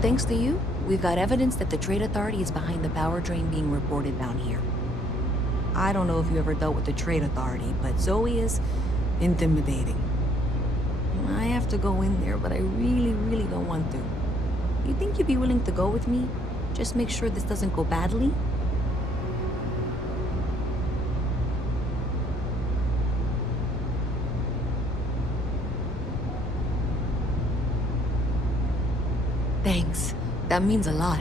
thanks to you, we've got evidence that the Trade Authority is behind the power drain being reported down here. I don't know if you ever dealt with the Trade Authority, but Zoe is intimidating. I have to go in there, but I really don't want to. You think you'd be willing to go with me? Just make sure this doesn't go badly? Thanks. That means a lot.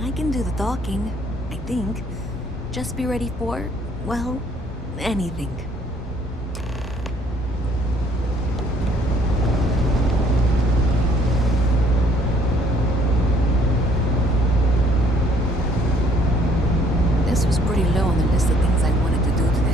I can do the talking, I think. Just be ready for, well, anything. This was pretty low on the list of things I wanted to do today.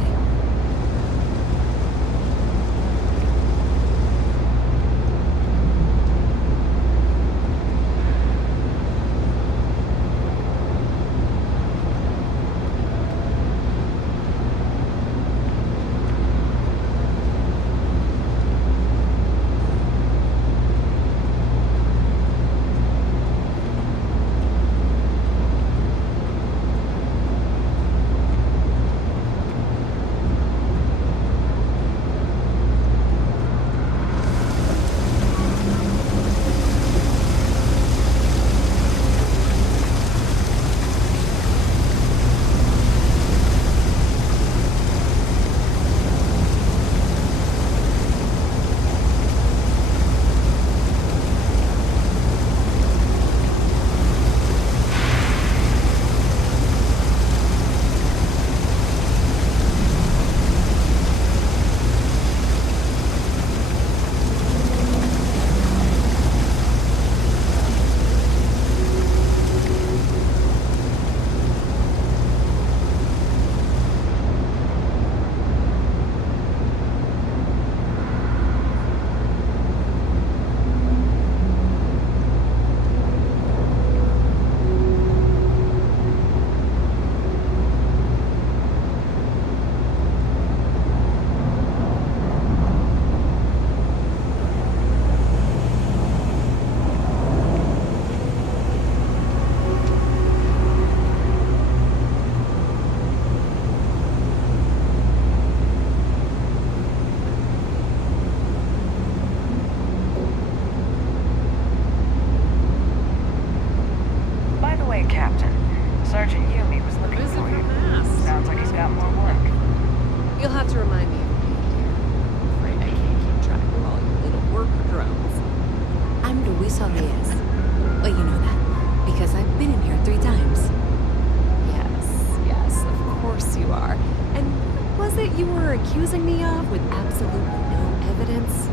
Accusing me of with absolutely no evidence?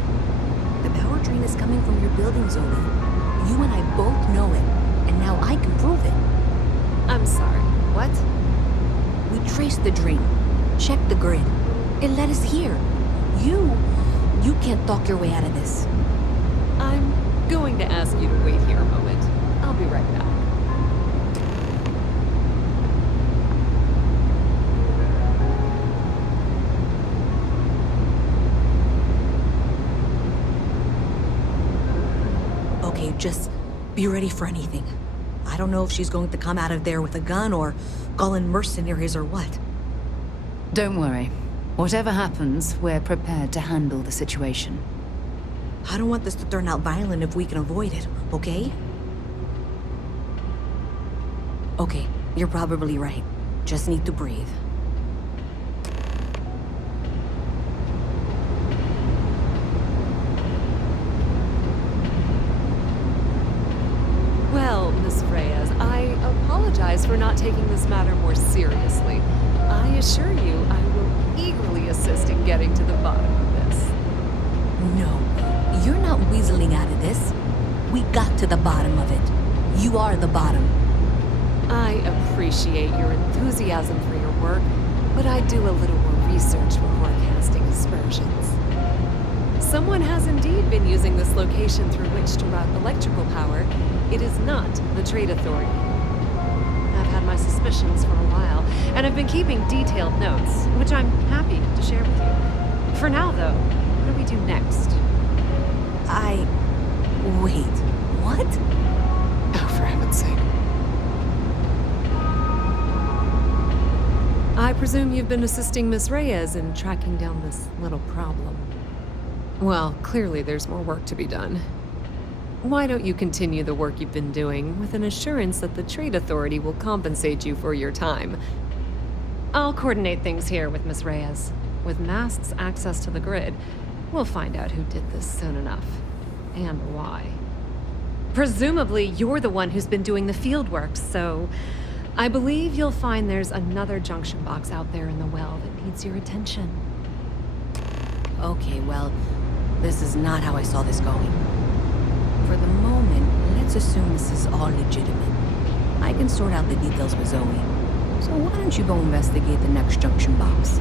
The power drain is coming from your building, Zoe. You and I both know it, and now I can prove it. I'm sorry, what? We traced the drain, checked the grid. It led us here. You can't talk your way out of this. I'm going to ask you to wait here a moment. I'll be right back. Okay, just be ready for anything. I don't know if she's going to come out of there with a gun or call in mercenaries or what. Don't worry. Whatever happens, we're prepared to handle the situation. I don't want this to turn out violent if we can avoid it, okay? Okay, you're probably right. Just need to breathe. Well, Miss Reyes, I apologize for not taking this matter more seriously. I assure you, I will eagerly assist in getting to the bottom of this. No, you're not weaseling out of this. We got to the bottom of it. You are the bottom. I appreciate your enthusiasm for your work, but I do a little more research before casting aspersions. Someone has indeed been using this location through which to route electrical power. It is not the Trade Authority. I've had my suspicions for a while, and I've been keeping detailed notes, which I'm happy to share with you. For now, though, what do we do next? Wait, what? presume you've been assisting Miss Reyes in tracking down this little problem. Well, clearly there's more work to be done. Why don't you continue the work you've been doing with an assurance that the Trade Authority will compensate you for your time? I'll coordinate things here with Miss Reyes. With Mast's access to the grid, we'll find out who did this soon enough. And why. Presumably, you're the one who's been doing the field work, so I believe you'll find there's another junction box out there in the well that needs your attention. Okay, well, this is not how I saw this going. For the moment, let's assume this is all legitimate. I can sort out the details with Zoe. So why don't you go investigate the next junction box?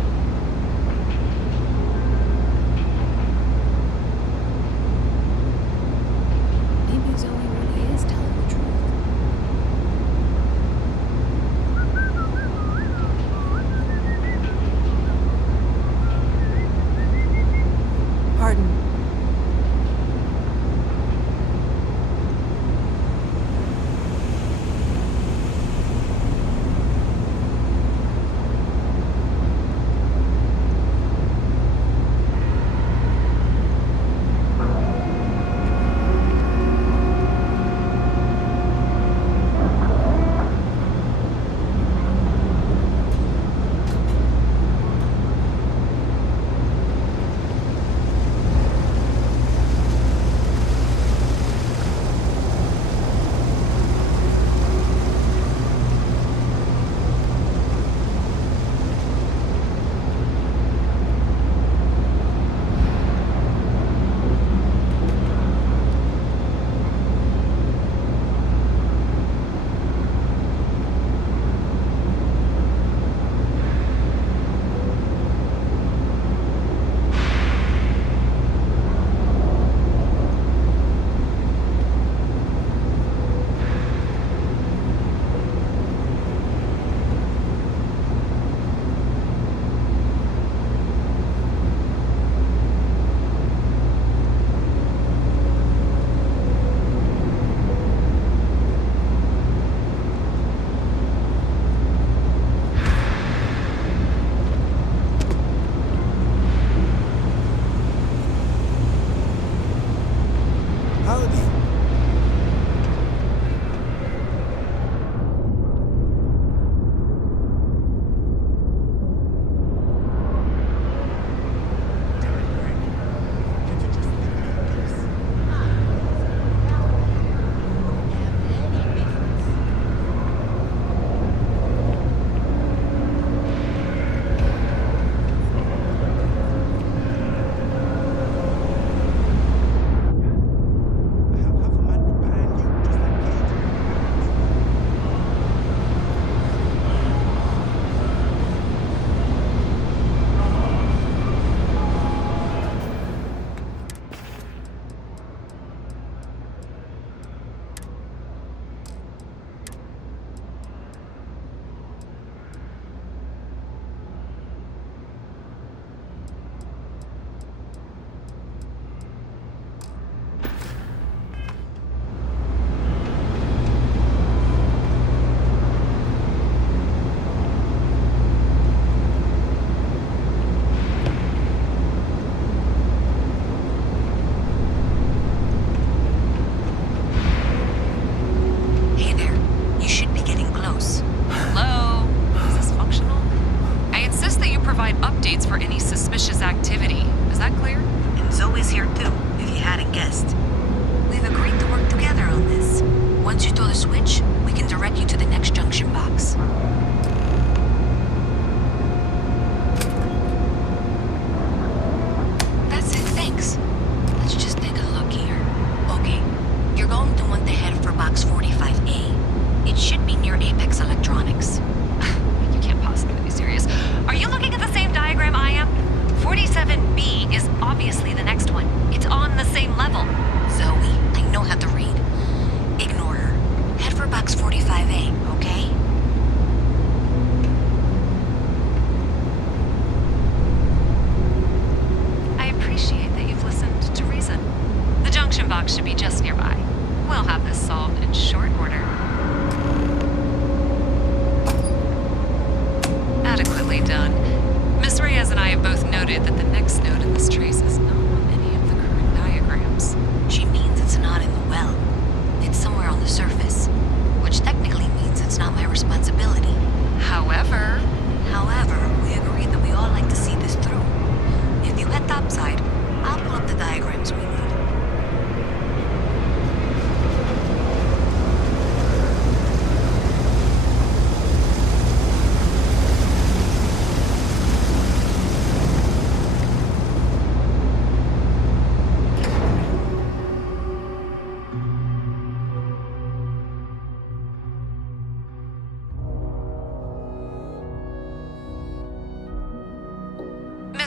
Maybe Zoe really is telling the truth. Pardon. should be just nearby. We'll have this solved in short order. Adequately done.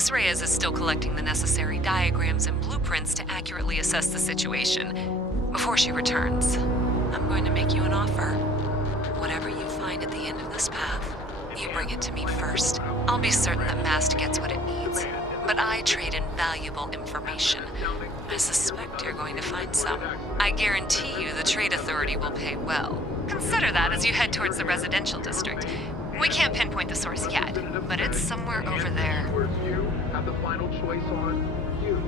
Miss Reyes is still collecting the necessary diagrams and blueprints to accurately assess the situation. Before she returns, I'm going to make you an offer. Whatever you find at the end of this path, you bring it to me first. I'll be certain that Mast gets what it needs, but I trade in valuable information. I suspect you're going to find some. I guarantee you the Trade Authority will pay well. Consider that as you head towards the residential district. We can't pinpoint the source yet, but it's somewhere over there. You have the final choice on you.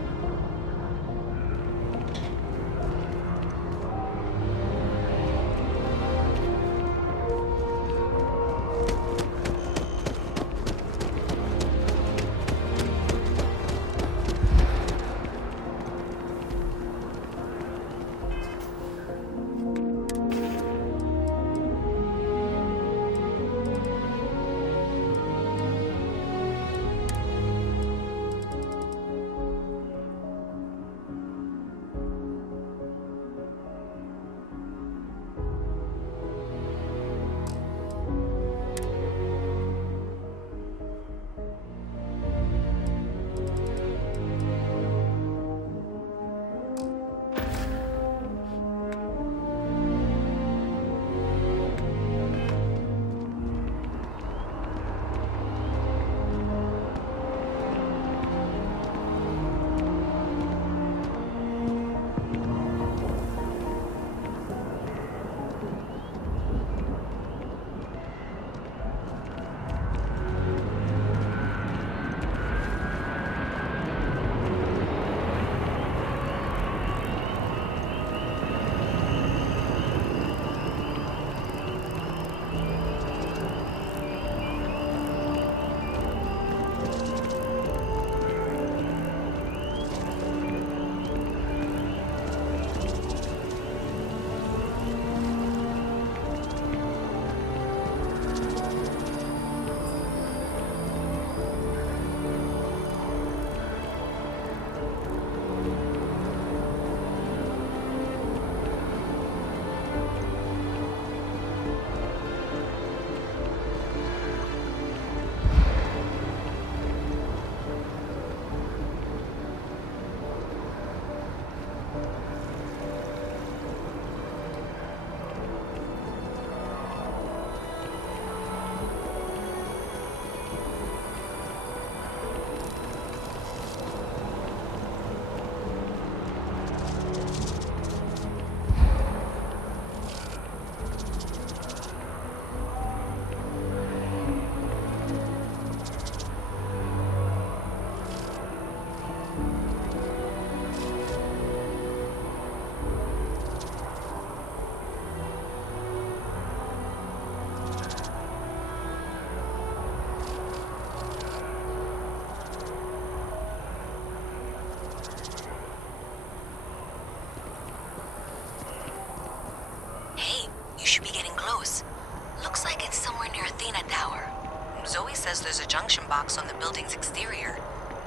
There's a junction box on the building's exterior.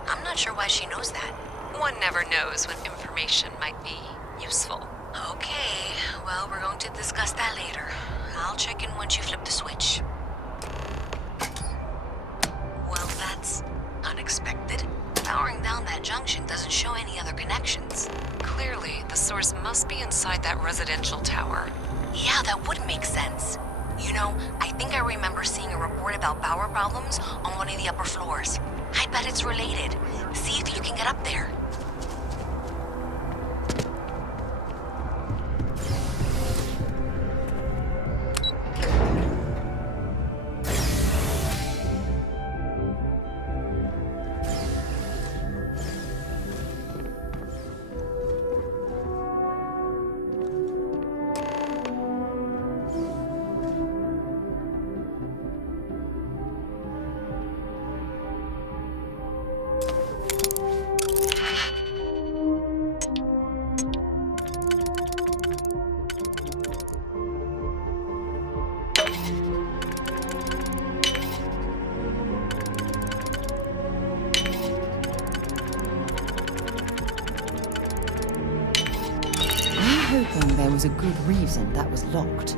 I'm not sure why she knows that. One never knows when information might be useful. Okay, well, we're going to discuss that later. I'll check in once you flip the switch. Well, that's unexpected. Powering down that junction doesn't show any other connections. Clearly, the source must be inside that residential tower. Yeah, that would make sense. You know, I think I remember seeing a report about power problems on one of the upper floors. I bet it's related. See if you can get up there. Hoping there was a good reason that was locked.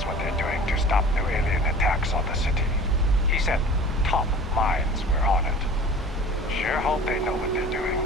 us what they're doing to stop new alien attacks on the city. He said top minds were on it. Sure hope they know what they're doing.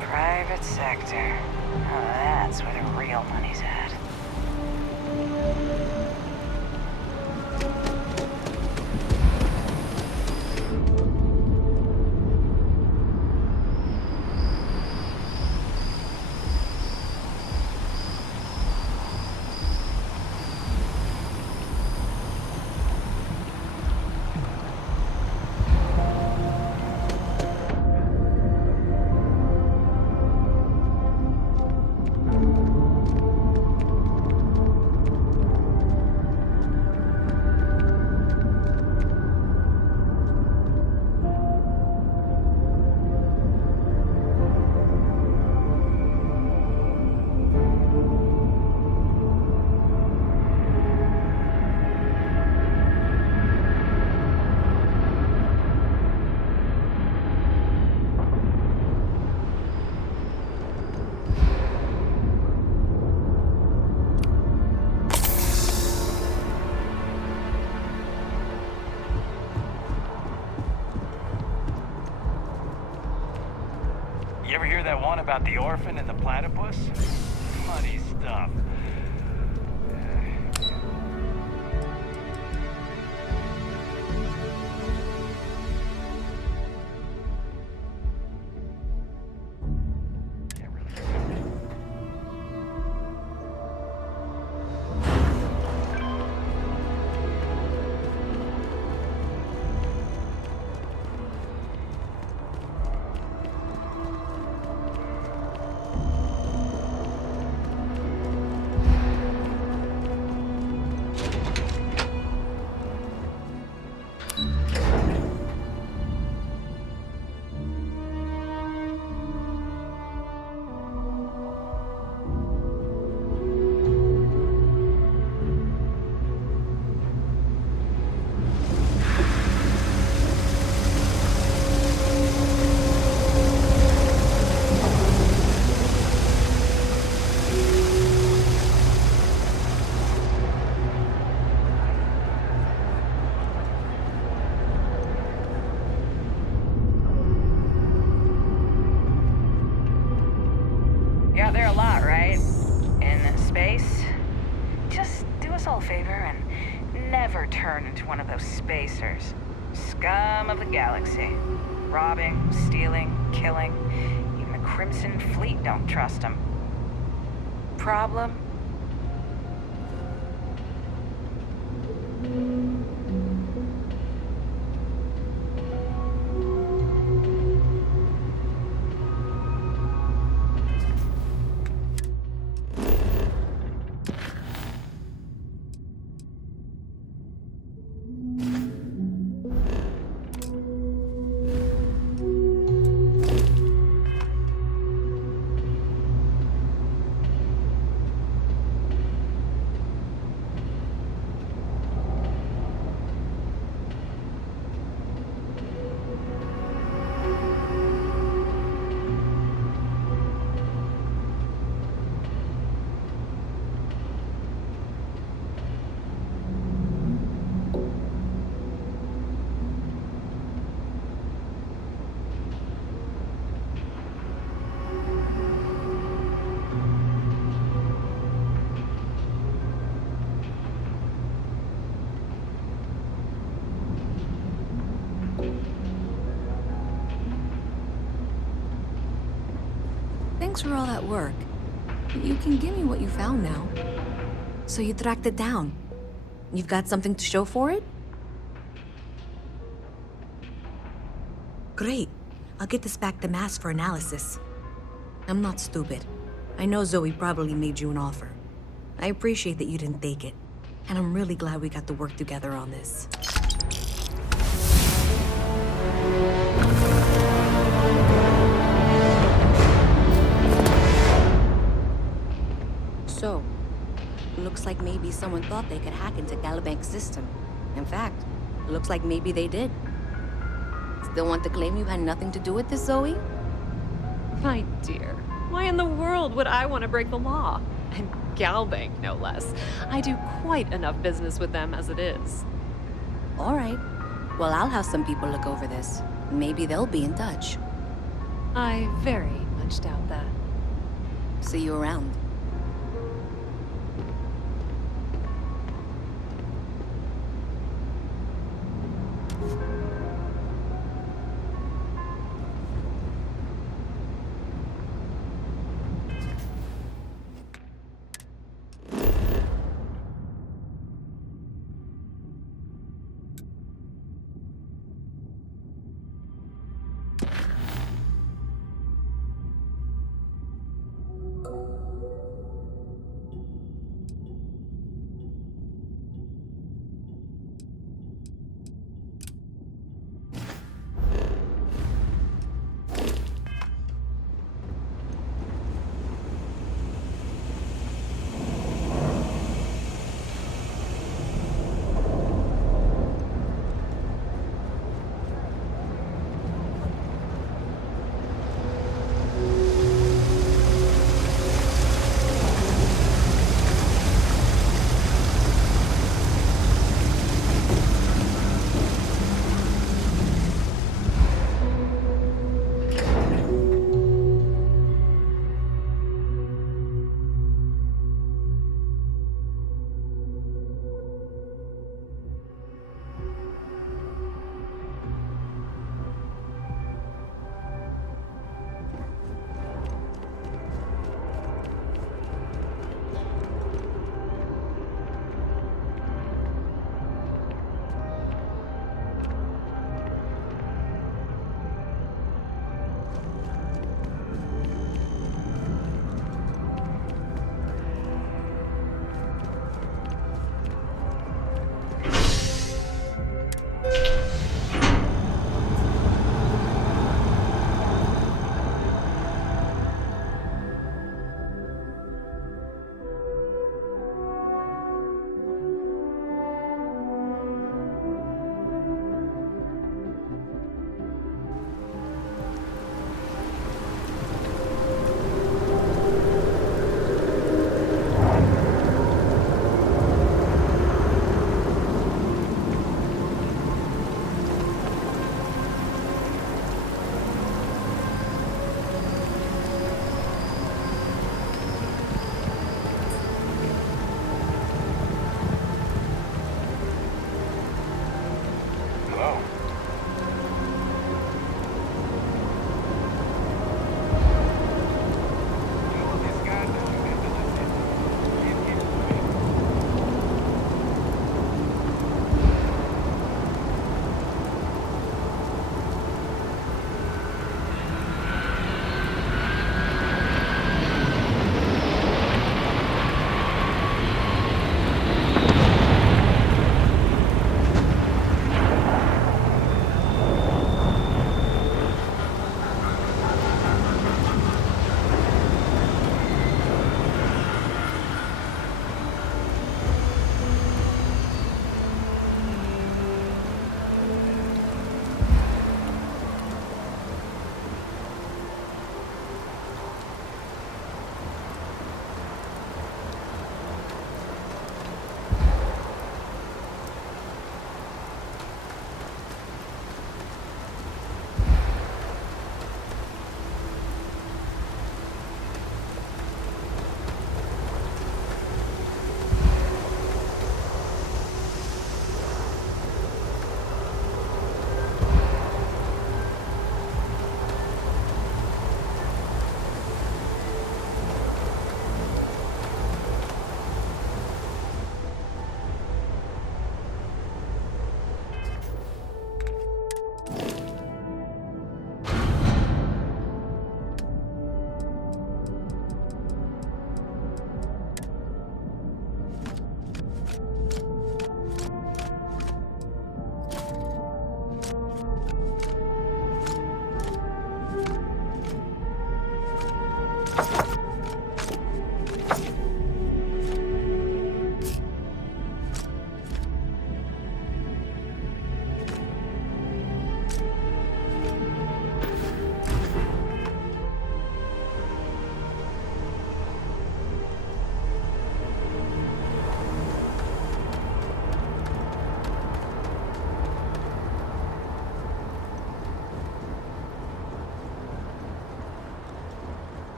Private sector. Oh, that's where the real money's at. You ever hear that one about the orphan and the platypus? Funny stuff. ever turn into one of those spacers. Scum of the galaxy. Robbing, stealing, killing. Even the Crimson Fleet don't trust him. Problem? Thanks for all that work. You can give me what you found now. So you tracked it down. You've got something to show for it? Great. I'll get this back to Mass for analysis. I'm not stupid. I know Zoe probably made you an offer. I appreciate that you didn't take it. And I'm really glad we got to work together on this. So, looks like maybe someone thought they could hack into Galabank's system. In fact, looks like maybe they did. Still want to claim you had nothing to do with this, Zoe? My dear, why in the world would I want to break the law? And Galbank, no less. I do quite enough business with them as it is. All right. Well, I'll have some people look over this. Maybe they'll be in touch. I very much doubt that. See you around.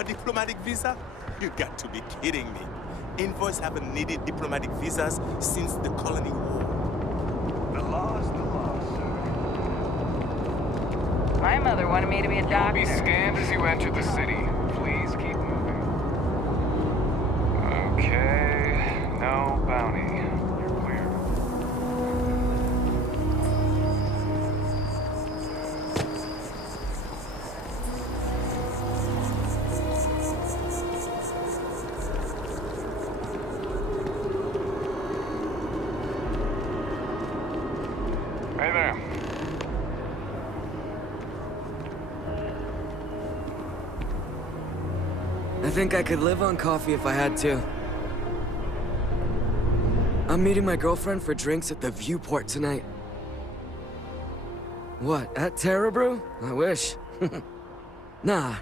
A diplomatic visa? You got to be kidding me. Envoys haven't needed diplomatic visas since the colony war. The law's the law, sir. My mother wanted me to be a doctor. Be scanned as you enter the city. Please keep moving. Okay, no bounty. You're clear. Hey there. I think I could live on coffee if I had to. I'm meeting my girlfriend for drinks at the Viewport tonight. What, at Terra Brew? I wish. Nah,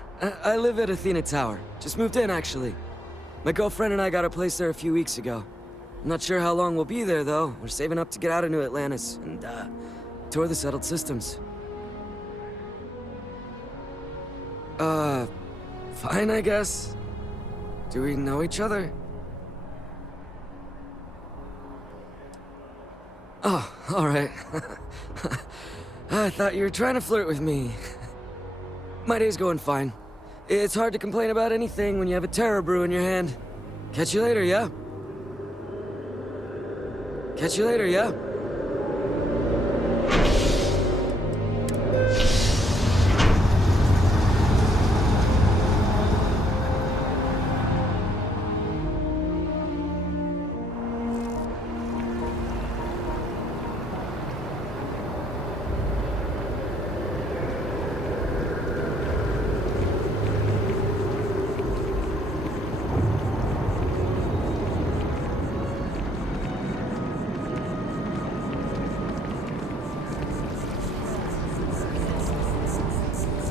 I live at Athena Tower. Just moved in, actually. My girlfriend and I got a place there a few weeks ago. I'm not sure how long we'll be there, though. We're saving up to get out of New Atlantis and, tour the settled systems. Fine, I guess. Do we know each other? Oh, alright. I thought you were trying to flirt with me. My day's going fine. It's hard to complain about anything when you have a Terra Brew in your hand. Catch you later, yeah? Catch you later, yeah?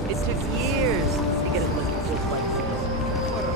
It took years to get it looking just like this. What a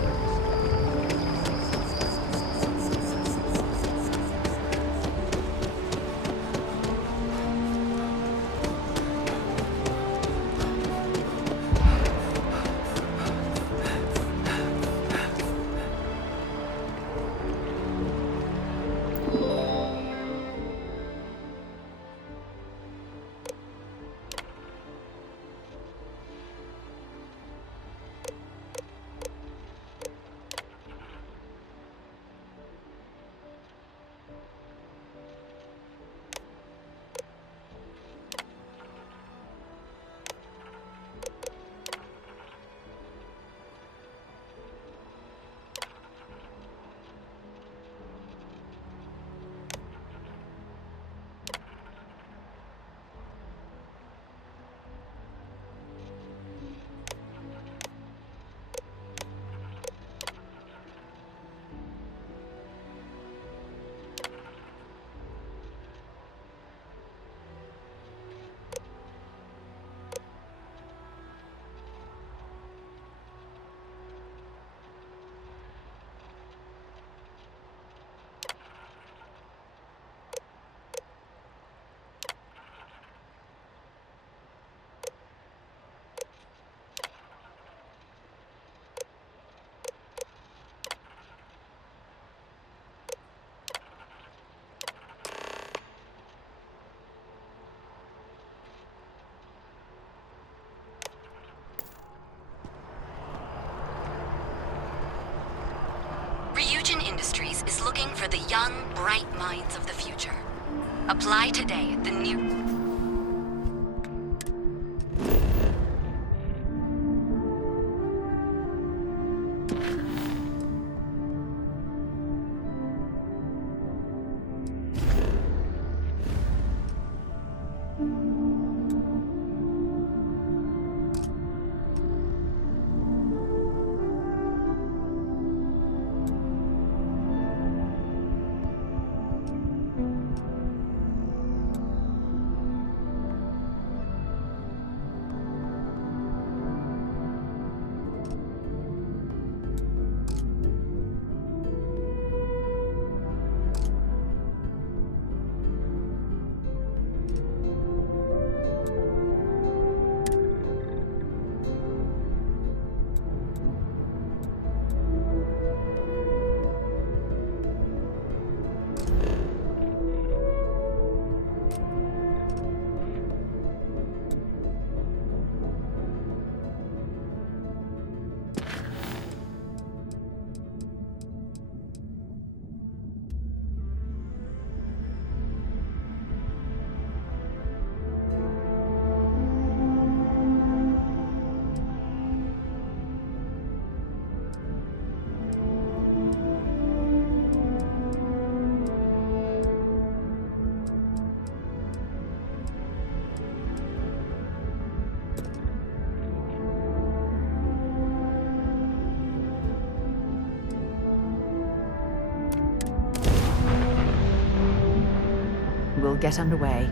Ryujin Industries is looking for the young, bright minds of the future. Apply today at the new... get underway.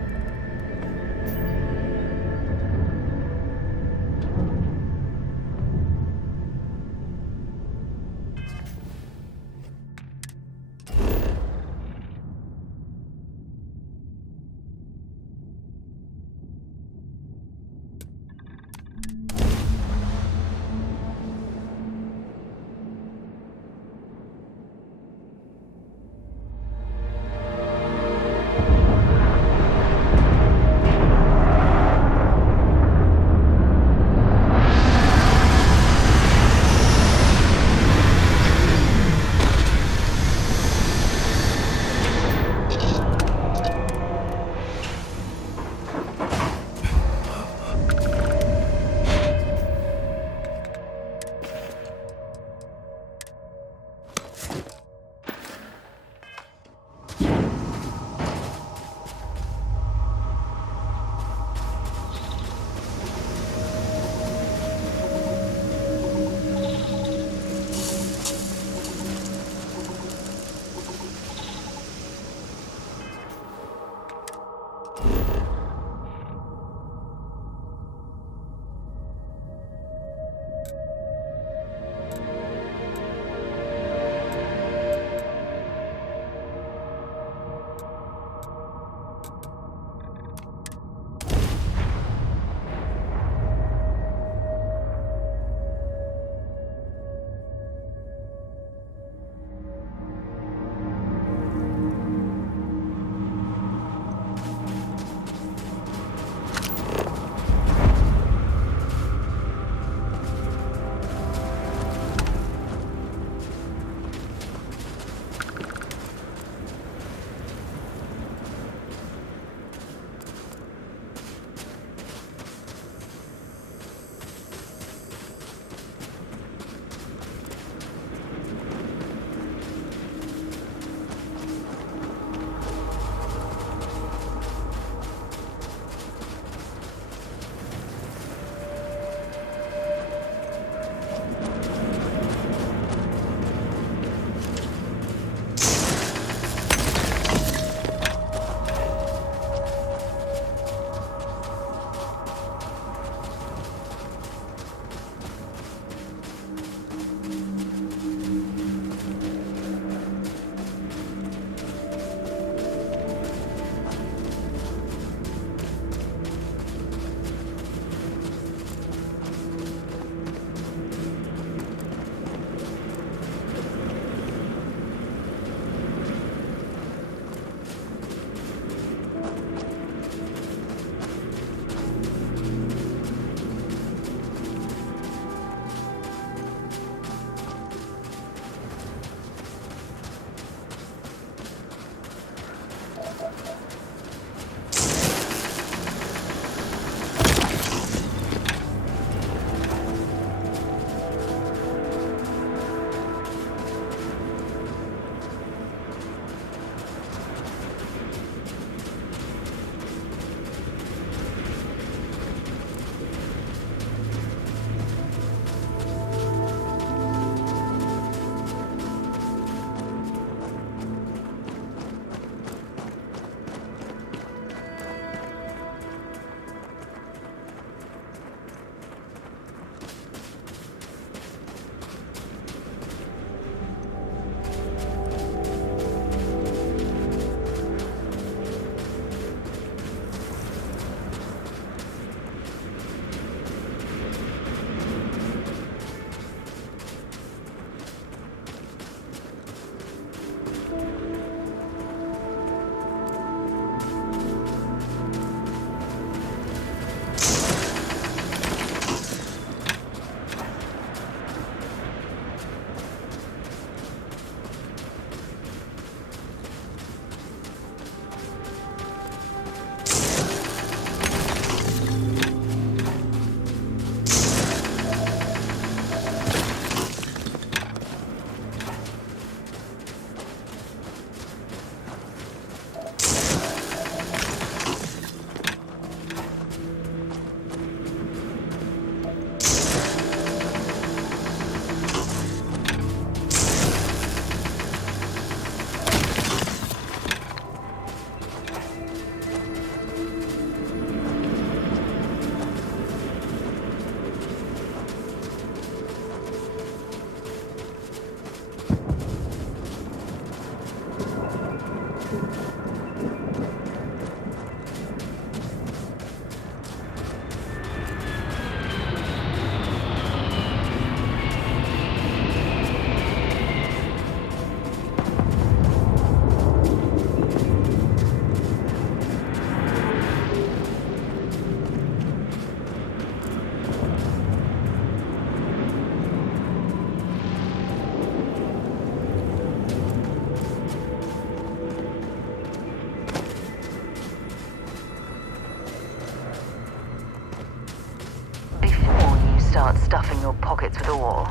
stuffing your pockets with ore,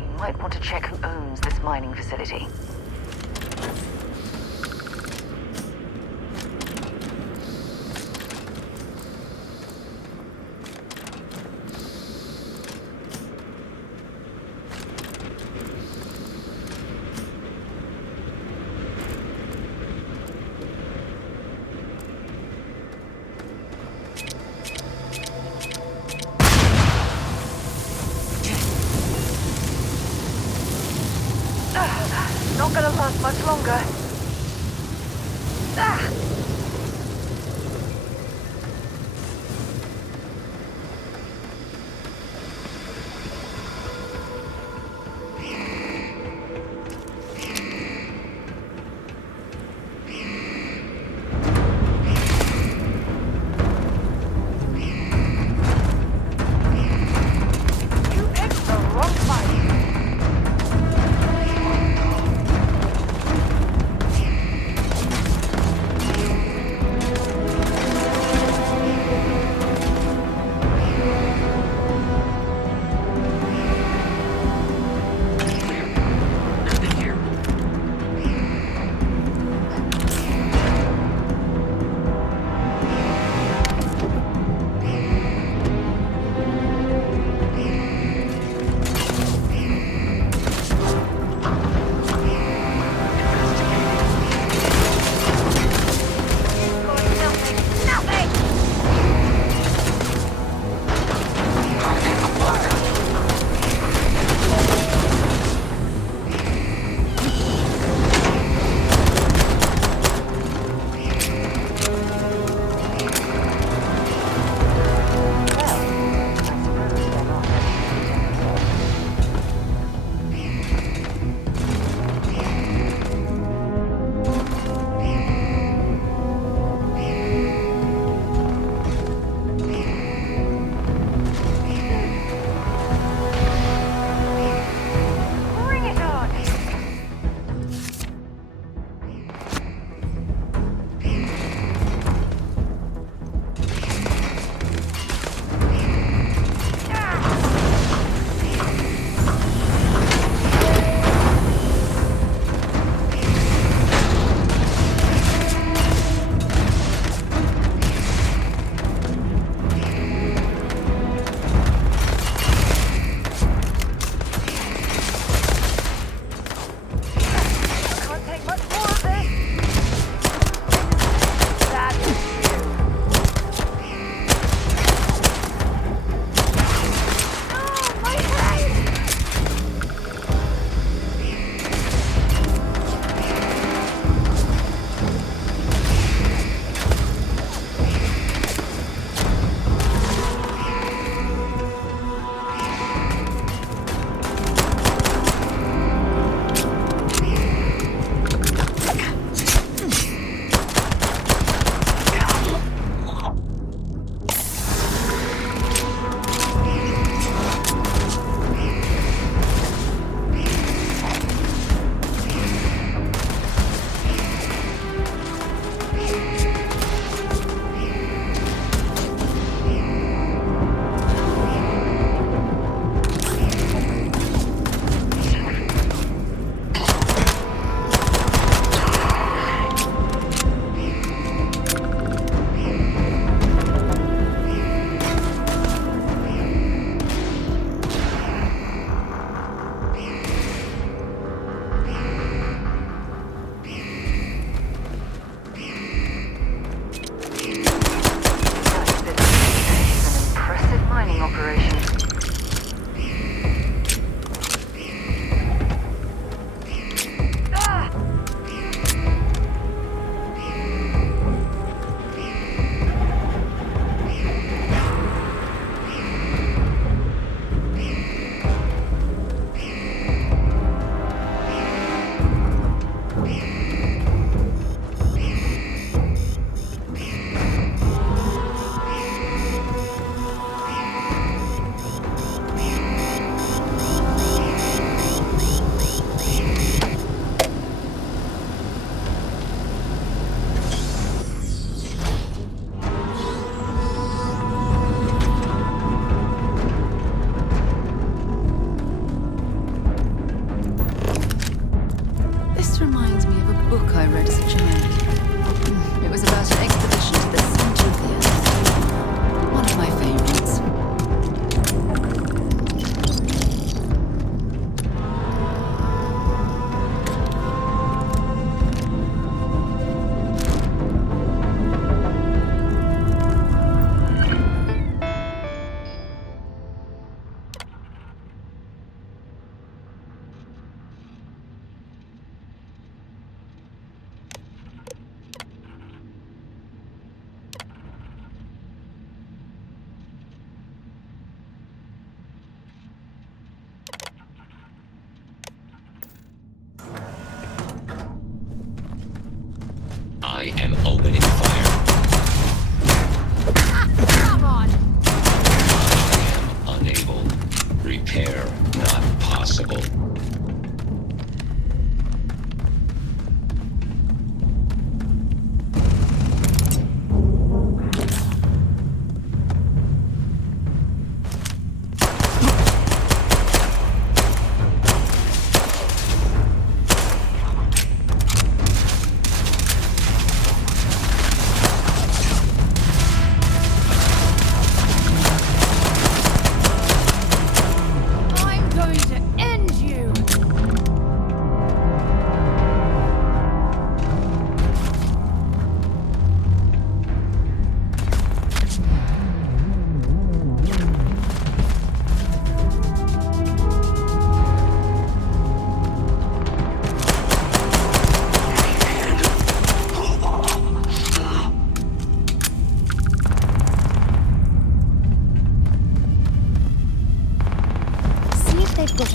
you might want to check who owns this mining facility. Not gonna last much longer. You picked the wrong fight.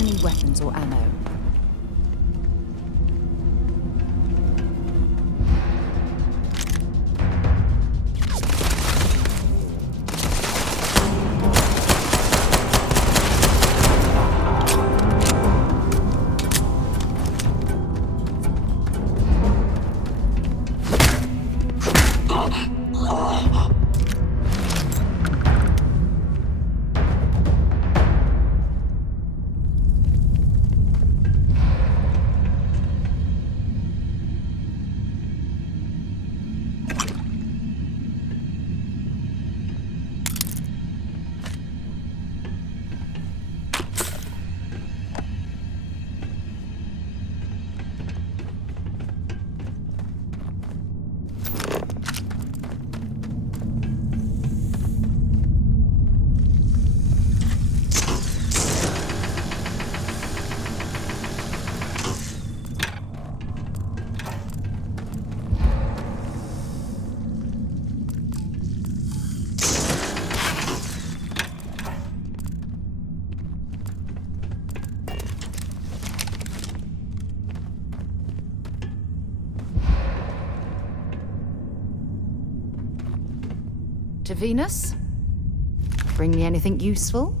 miss any weapons or ammo. To Venus? Bring me anything useful?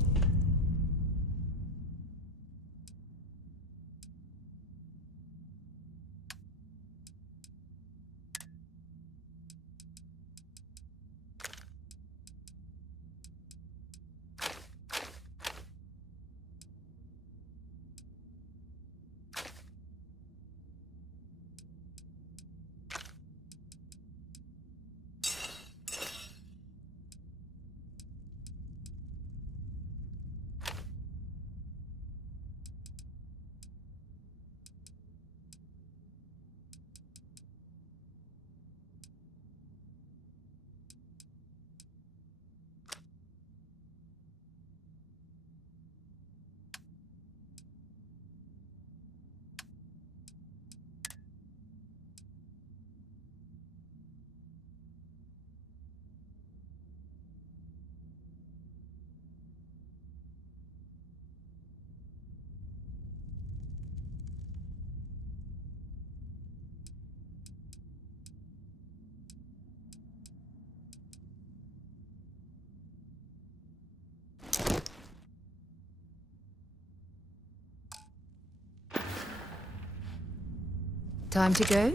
Time to go?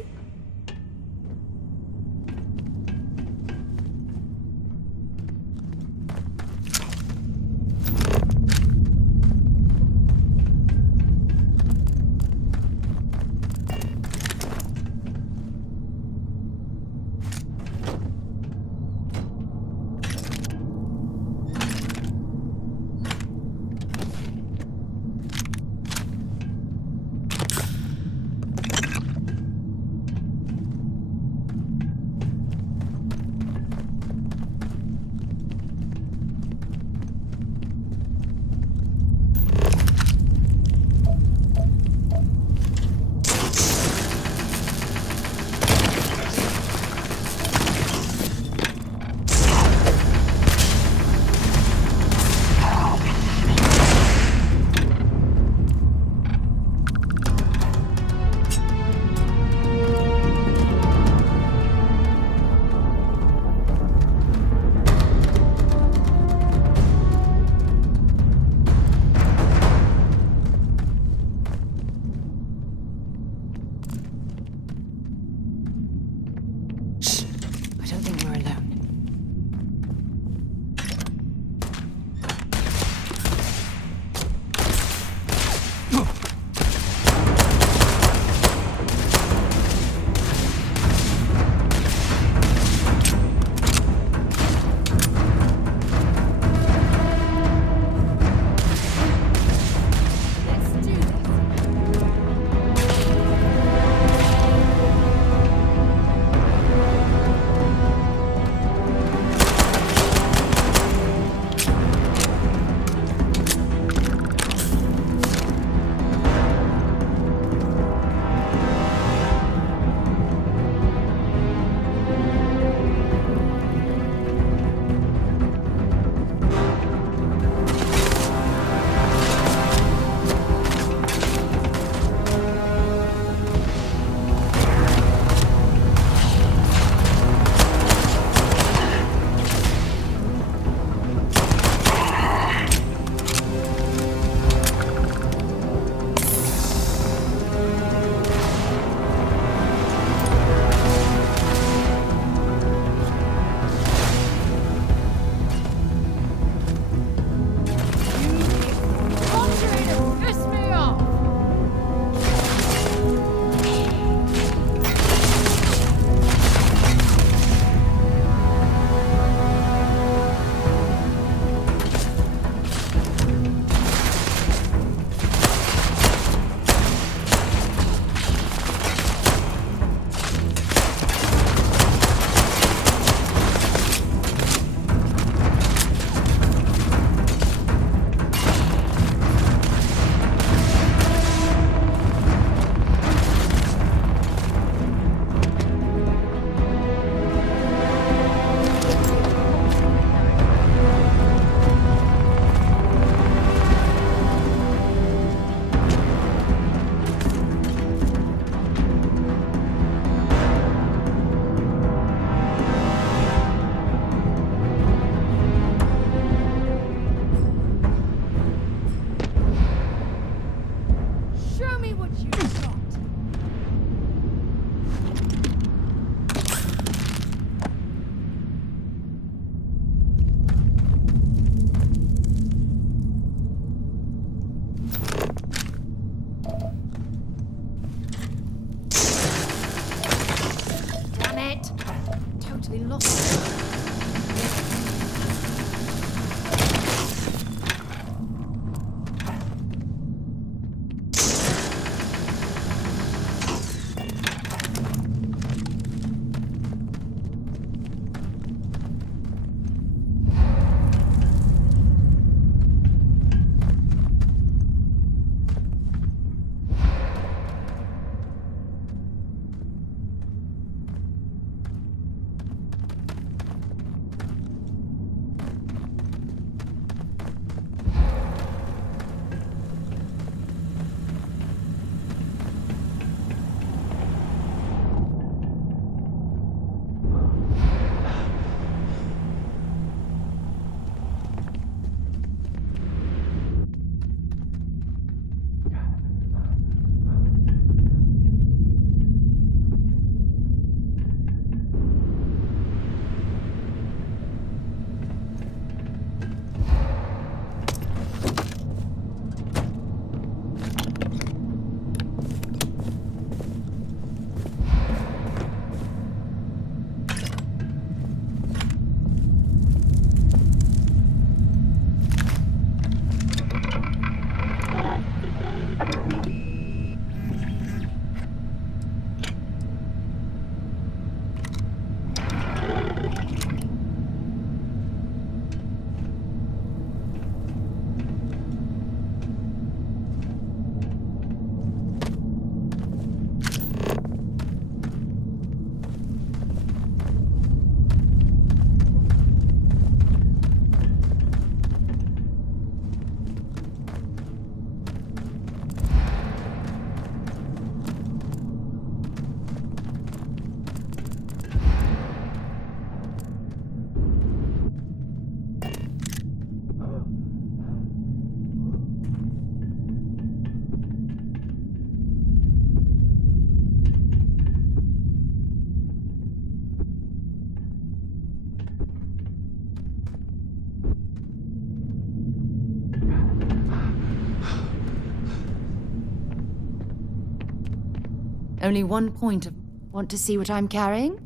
Only one point of... Want to see what I'm carrying?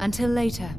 Until later.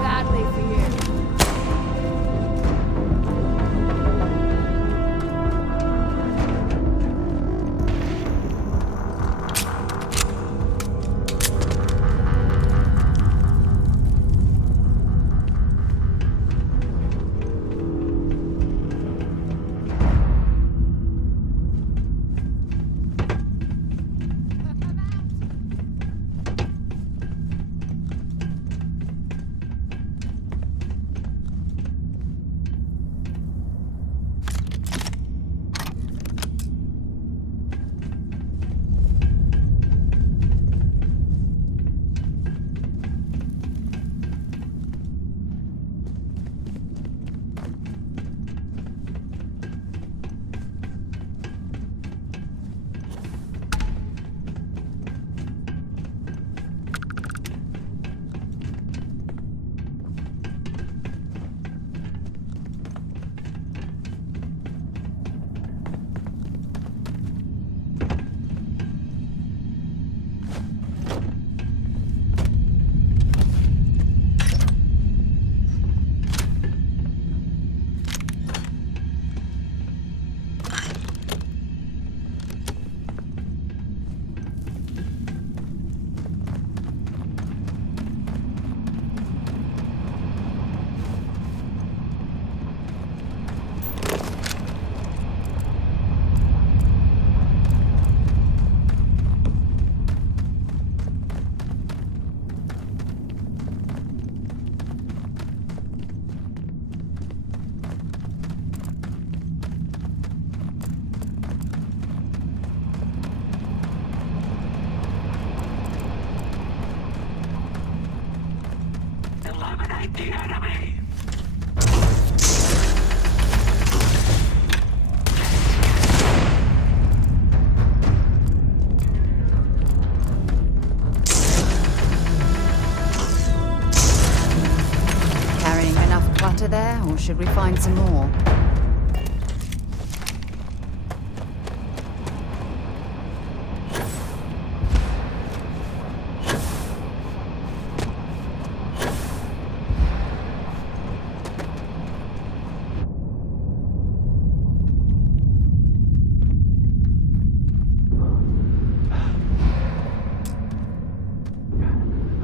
Badly for you. Eliminate the enemy. Carrying enough clutter there, or should we find some more?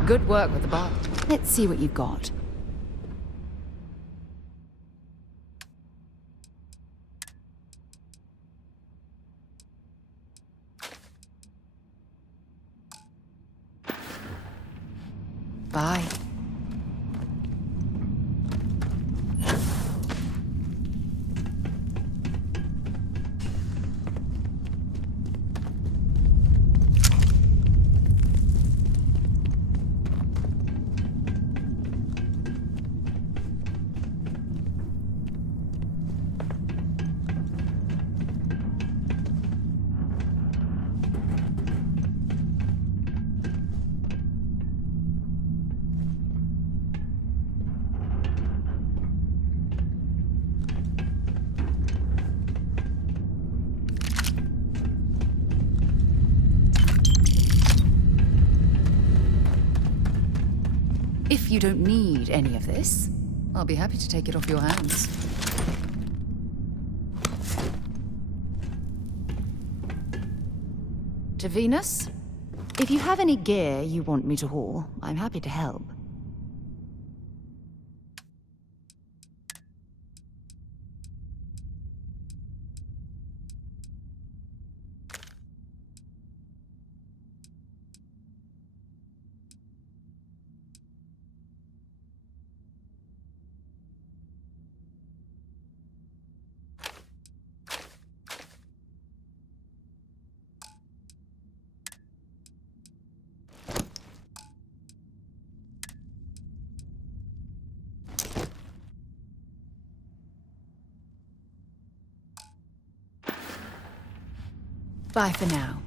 Good work with the bar. Let's see what you've got. Bye. If you don't need any of this, I'll be happy to take it off your hands. To Venus? If you have any gear you want me to haul, I'm happy to help. Bye for now.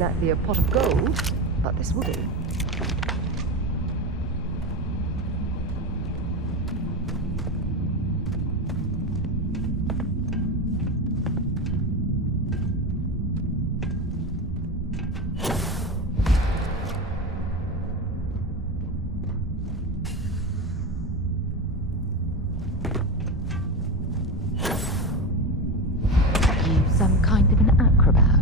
exactly a pot of gold, but this will do. You some kind of an acrobat?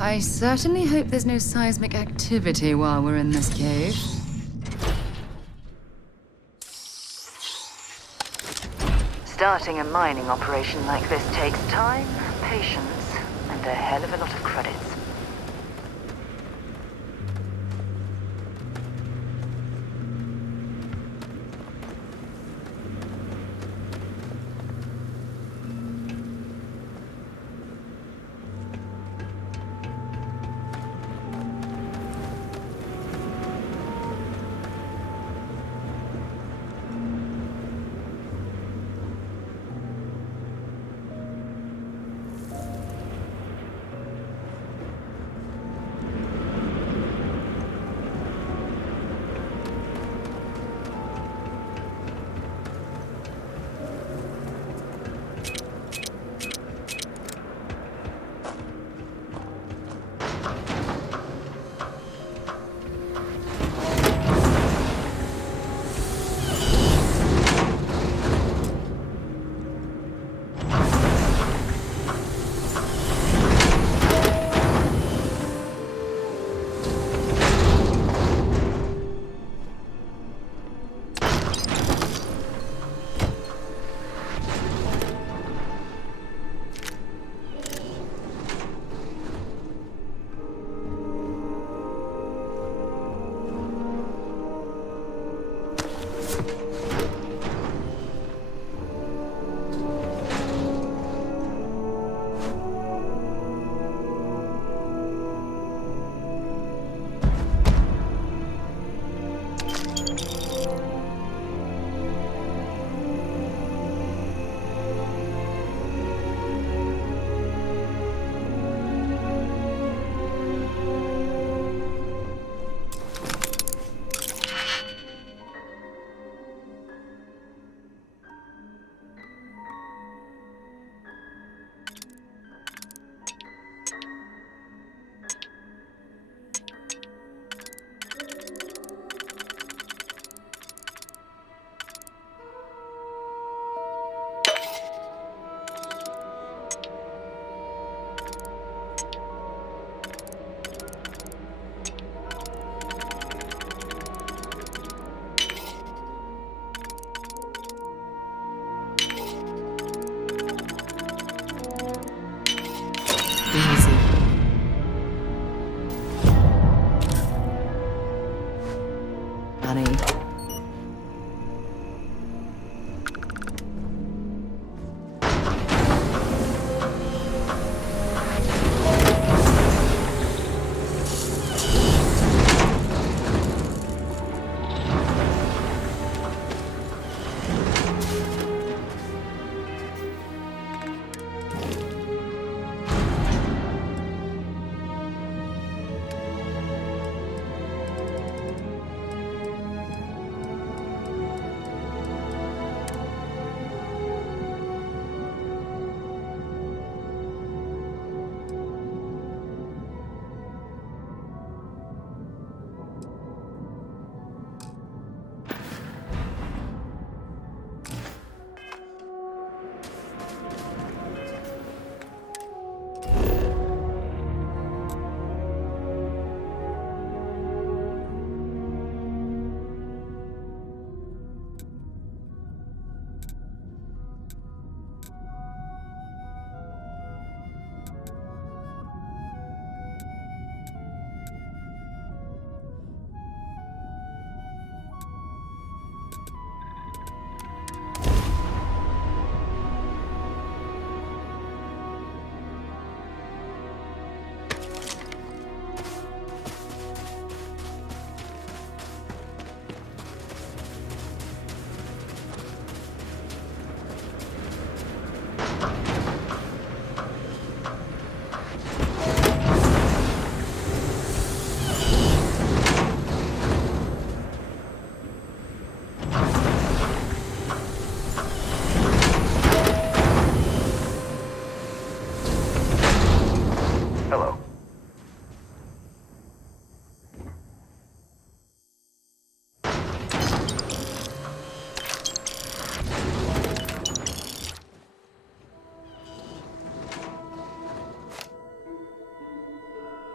I certainly hope there's no seismic activity while we're in this cave. Starting a mining operation like this takes time, patience, and a hell of a lot of credits.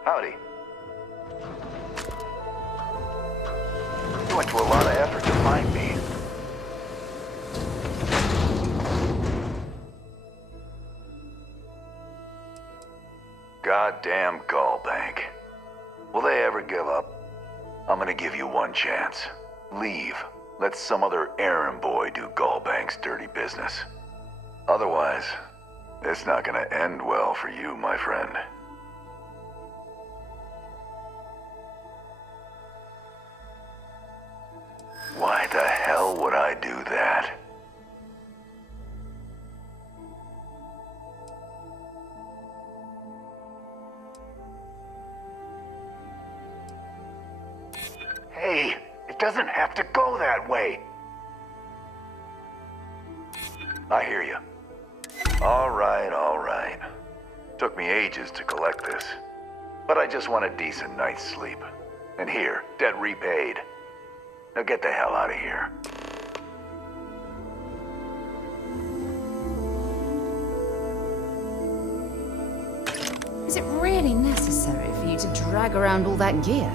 Howdy. You went to a lot of effort to find me. Goddamn Gallbank. Will they ever give up? I'm gonna give you one chance. Leave. Let some other errand boy do Gallbank's dirty business. Otherwise, it's not gonna end well for you, my friend. Why the hell would I do that? Hey, it doesn't have to go that way. I hear you. All right, all right. Took me ages to collect this. But I just want a decent night's sleep. And here, debt repaid. Now get the hell out of here. Is it really necessary for you to drag around all that gear?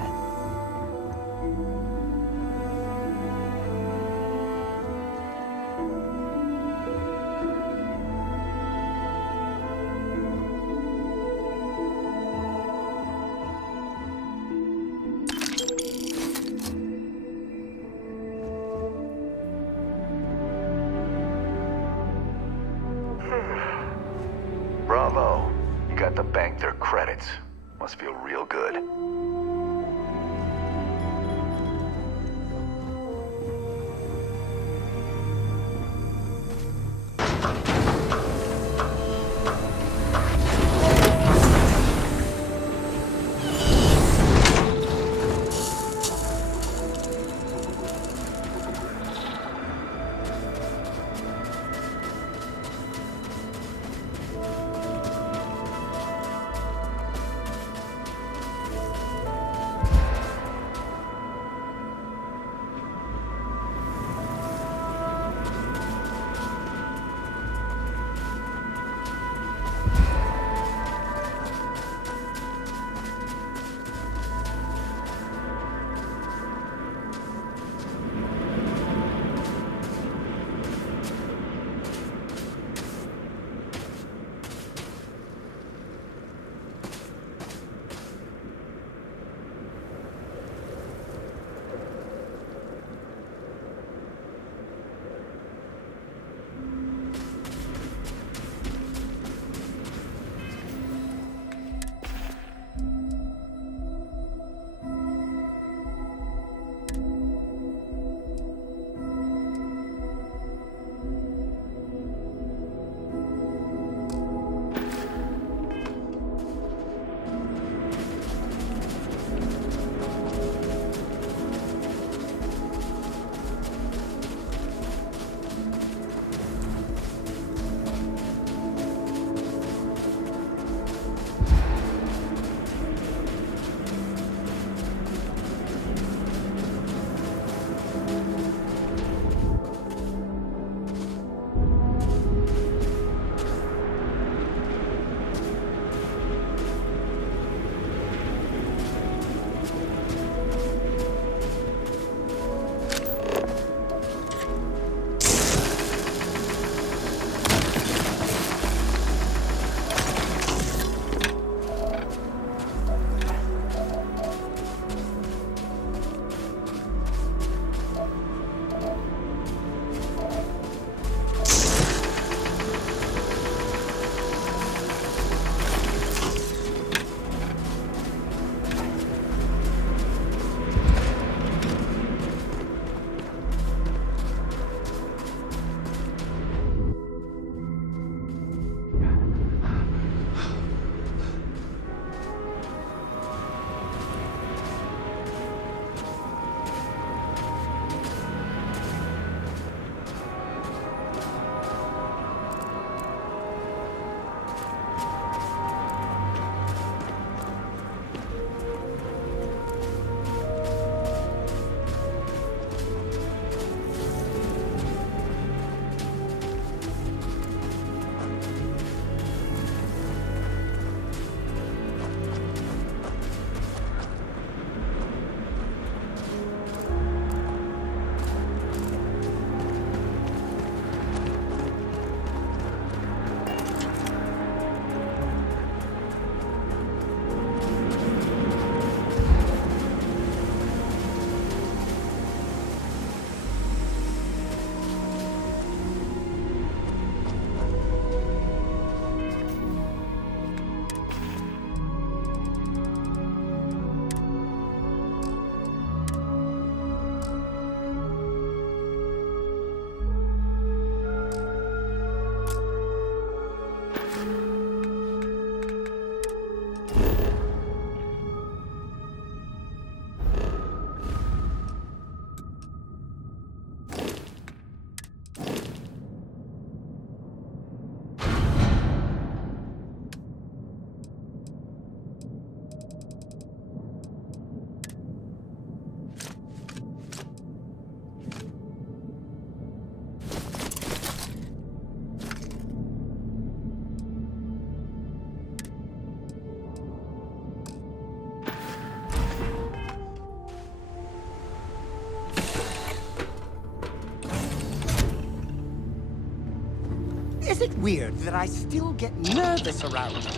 Bravo. You got to bank their credits. Must feel real good. Is it weird that I still get nervous around you?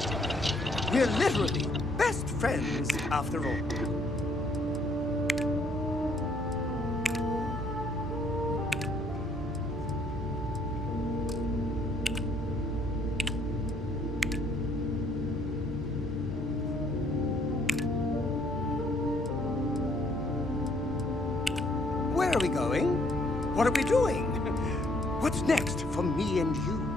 We're literally best friends, after all. Where are we going? What are we doing? What's next for me and you?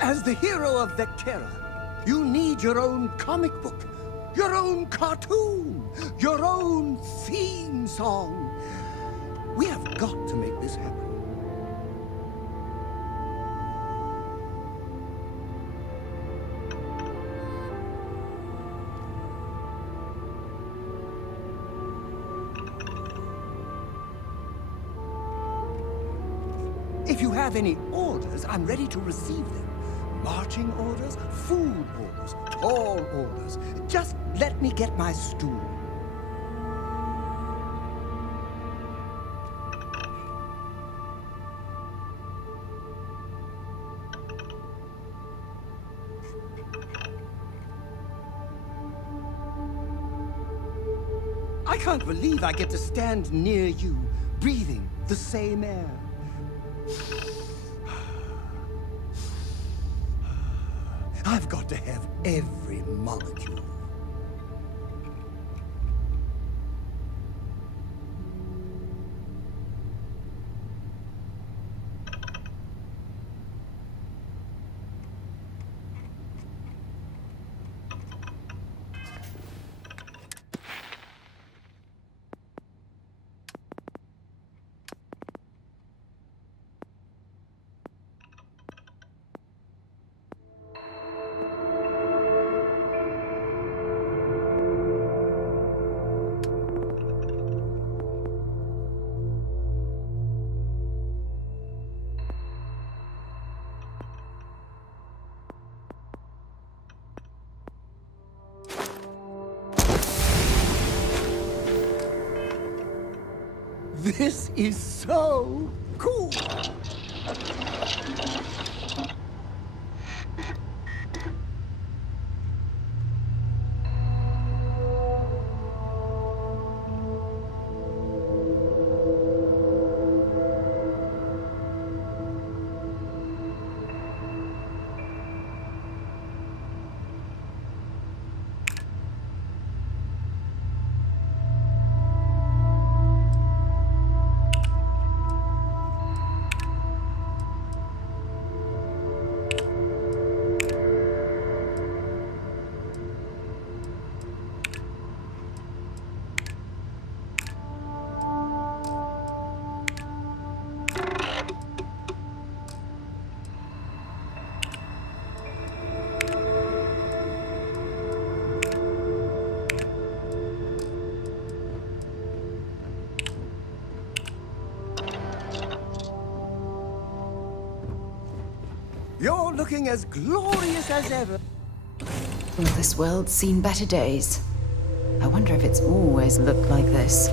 As the hero of Vectera, you need your own comic book, your own cartoon, your own theme song. We have got to make this happen. If you have any orders, I'm ready to receive them. Marching orders, food orders, tall orders. Just let me get my stool. I can't believe I get to stand near you, breathing the same air. I've got to have every molecule. This is so cool! looking as glorious as ever. Well, this world's seen better days. I wonder if it's always looked like this.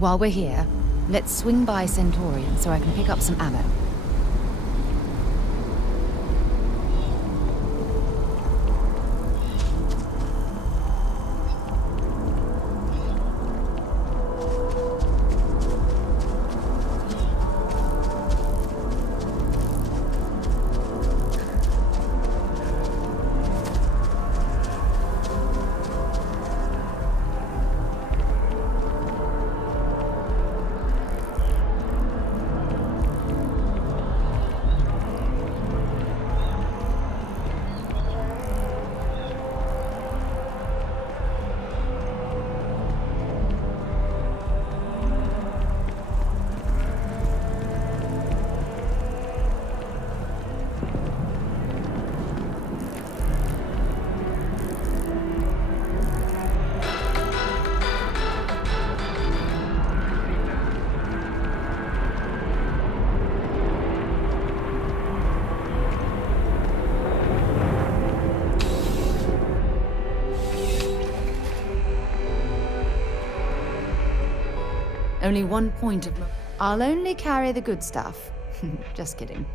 While we're here, let's swing by Centaurian so I can pick up some ammo. Only one point of... I'll only carry the good stuff. Just kidding.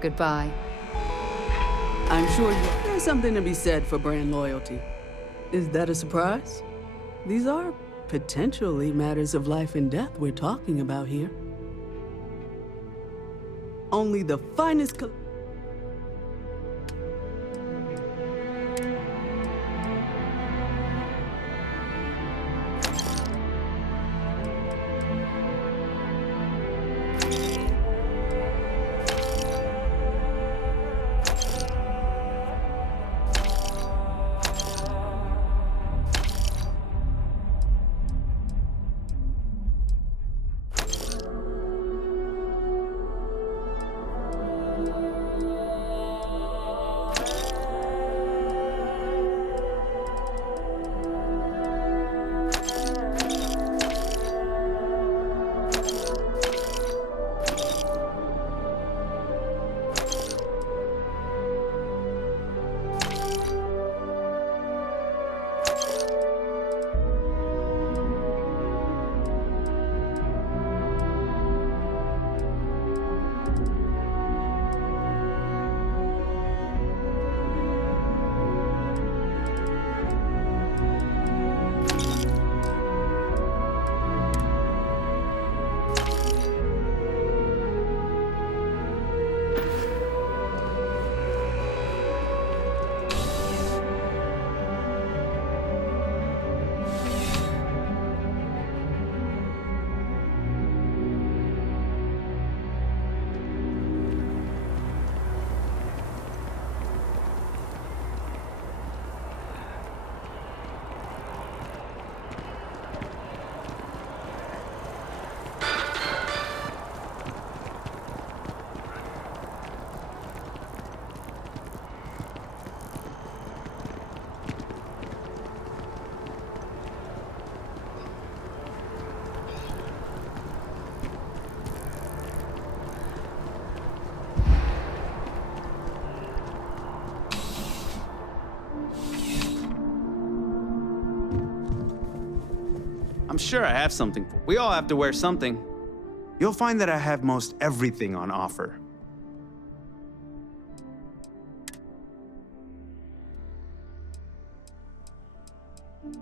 Goodbye. I'm sure there's something to be said for brand loyalty. Is that a surprise? These are potentially matters of life and death we're talking about here. Only the finest I'm sure I have something for. We all have to wear something. You'll find that I have most everything on offer. I'm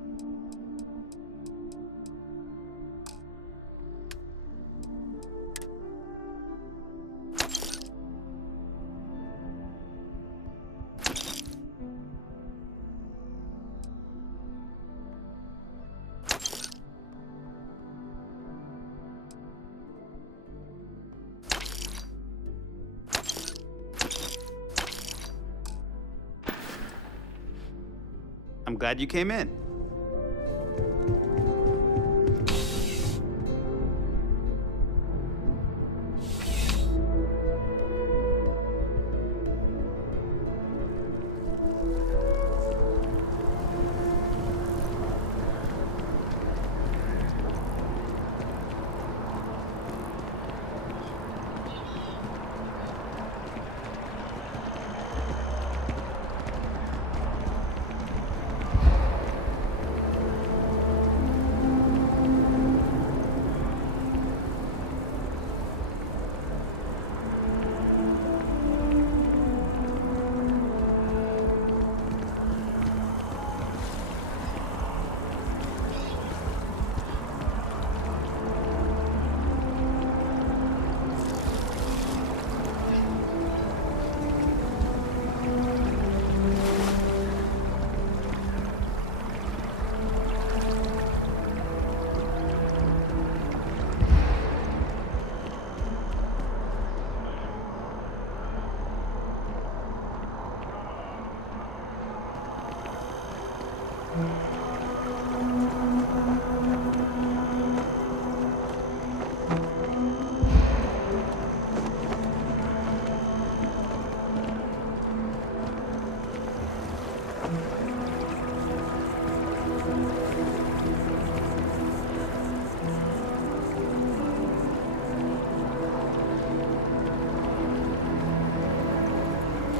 glad you came in.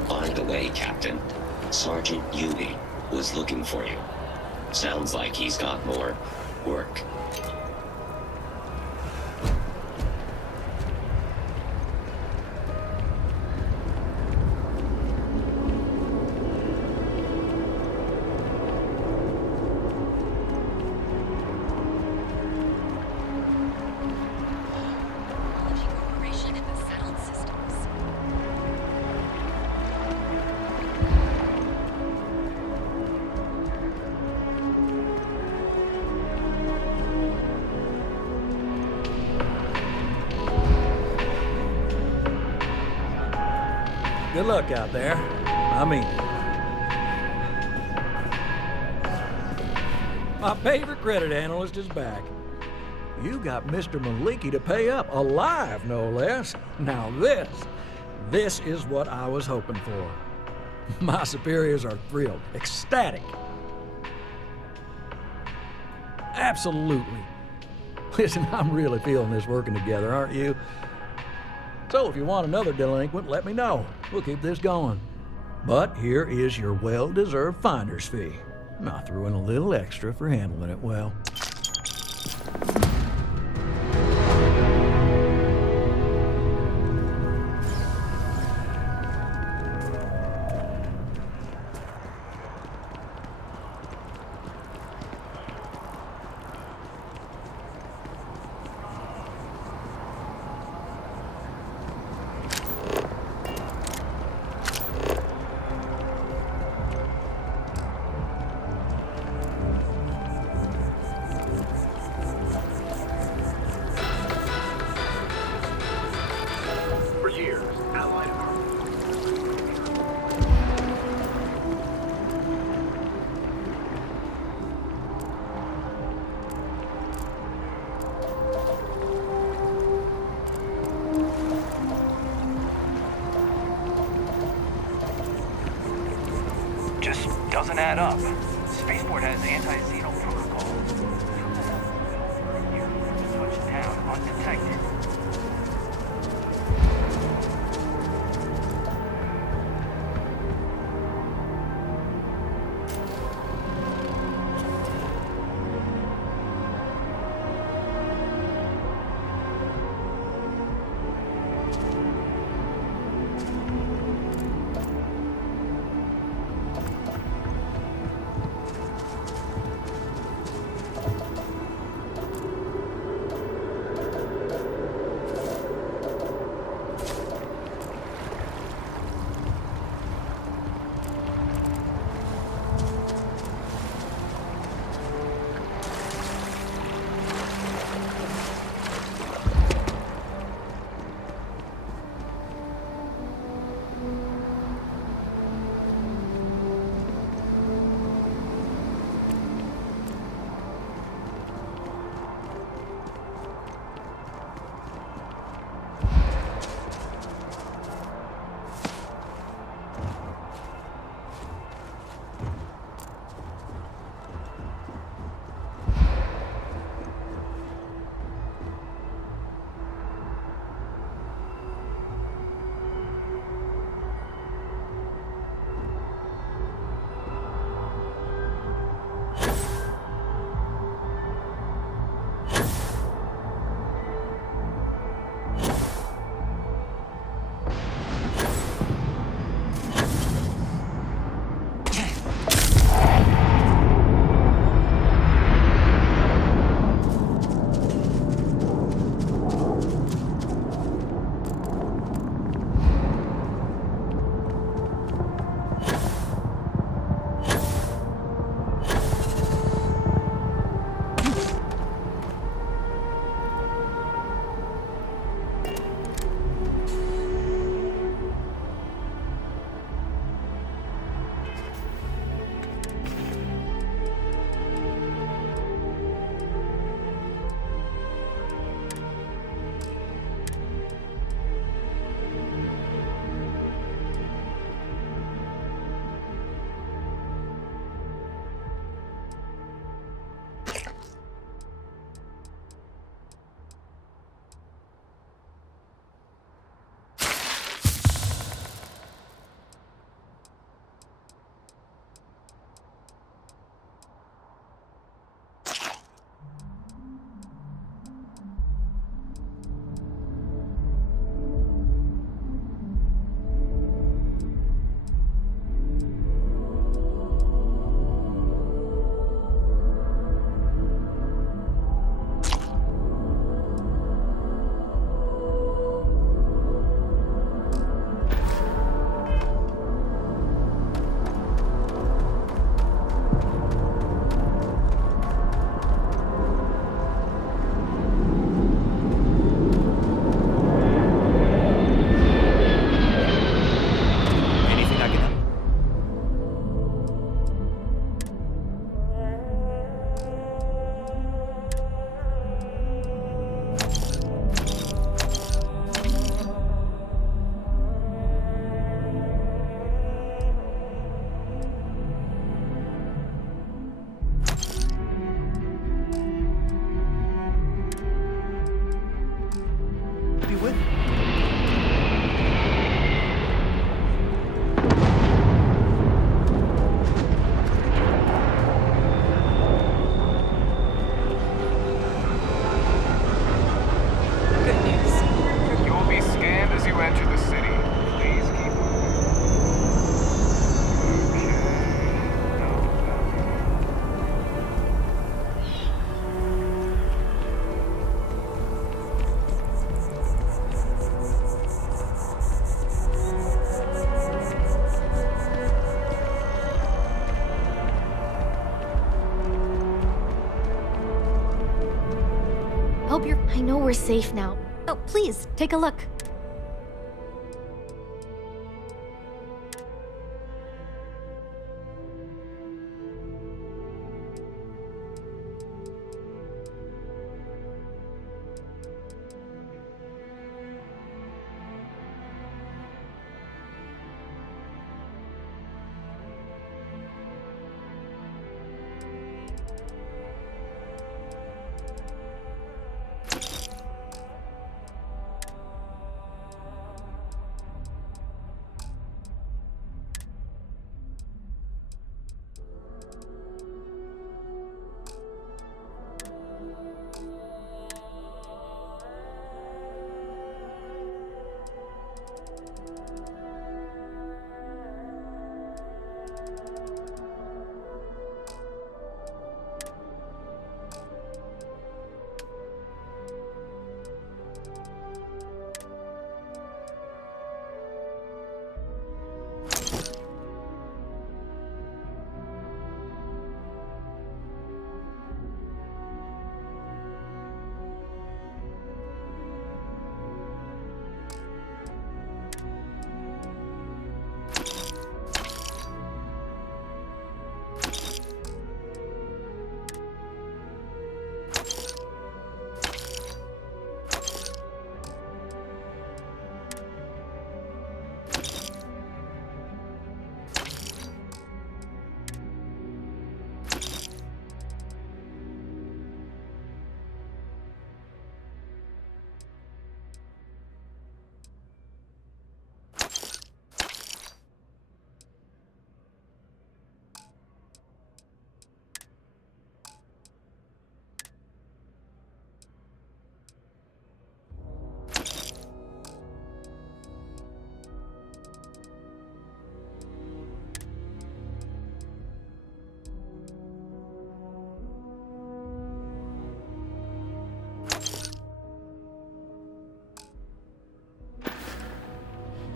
By the way, Captain, Sergeant Yubi was looking for you. Sounds like he's got more work. Good luck out there. I mean, my favorite credit analyst is back. You got Mr. Maliki to pay up, alive no less. Now this is what I was hoping for. My superiors are thrilled, ecstatic. Absolutely. Listen, I'm really feeling this working together, aren't you? So if you want another delinquent, let me know. We'll keep this going. But here is your well-deserved finder's fee. I threw in a little extra for handling it well. Just doesn't add up. Spaceport has anti-xeno protocol. You touch down undetected. Hope you're... I know we're safe now. Oh, please, take a look.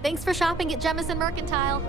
Thanks for shopping at Jemison Mercantile.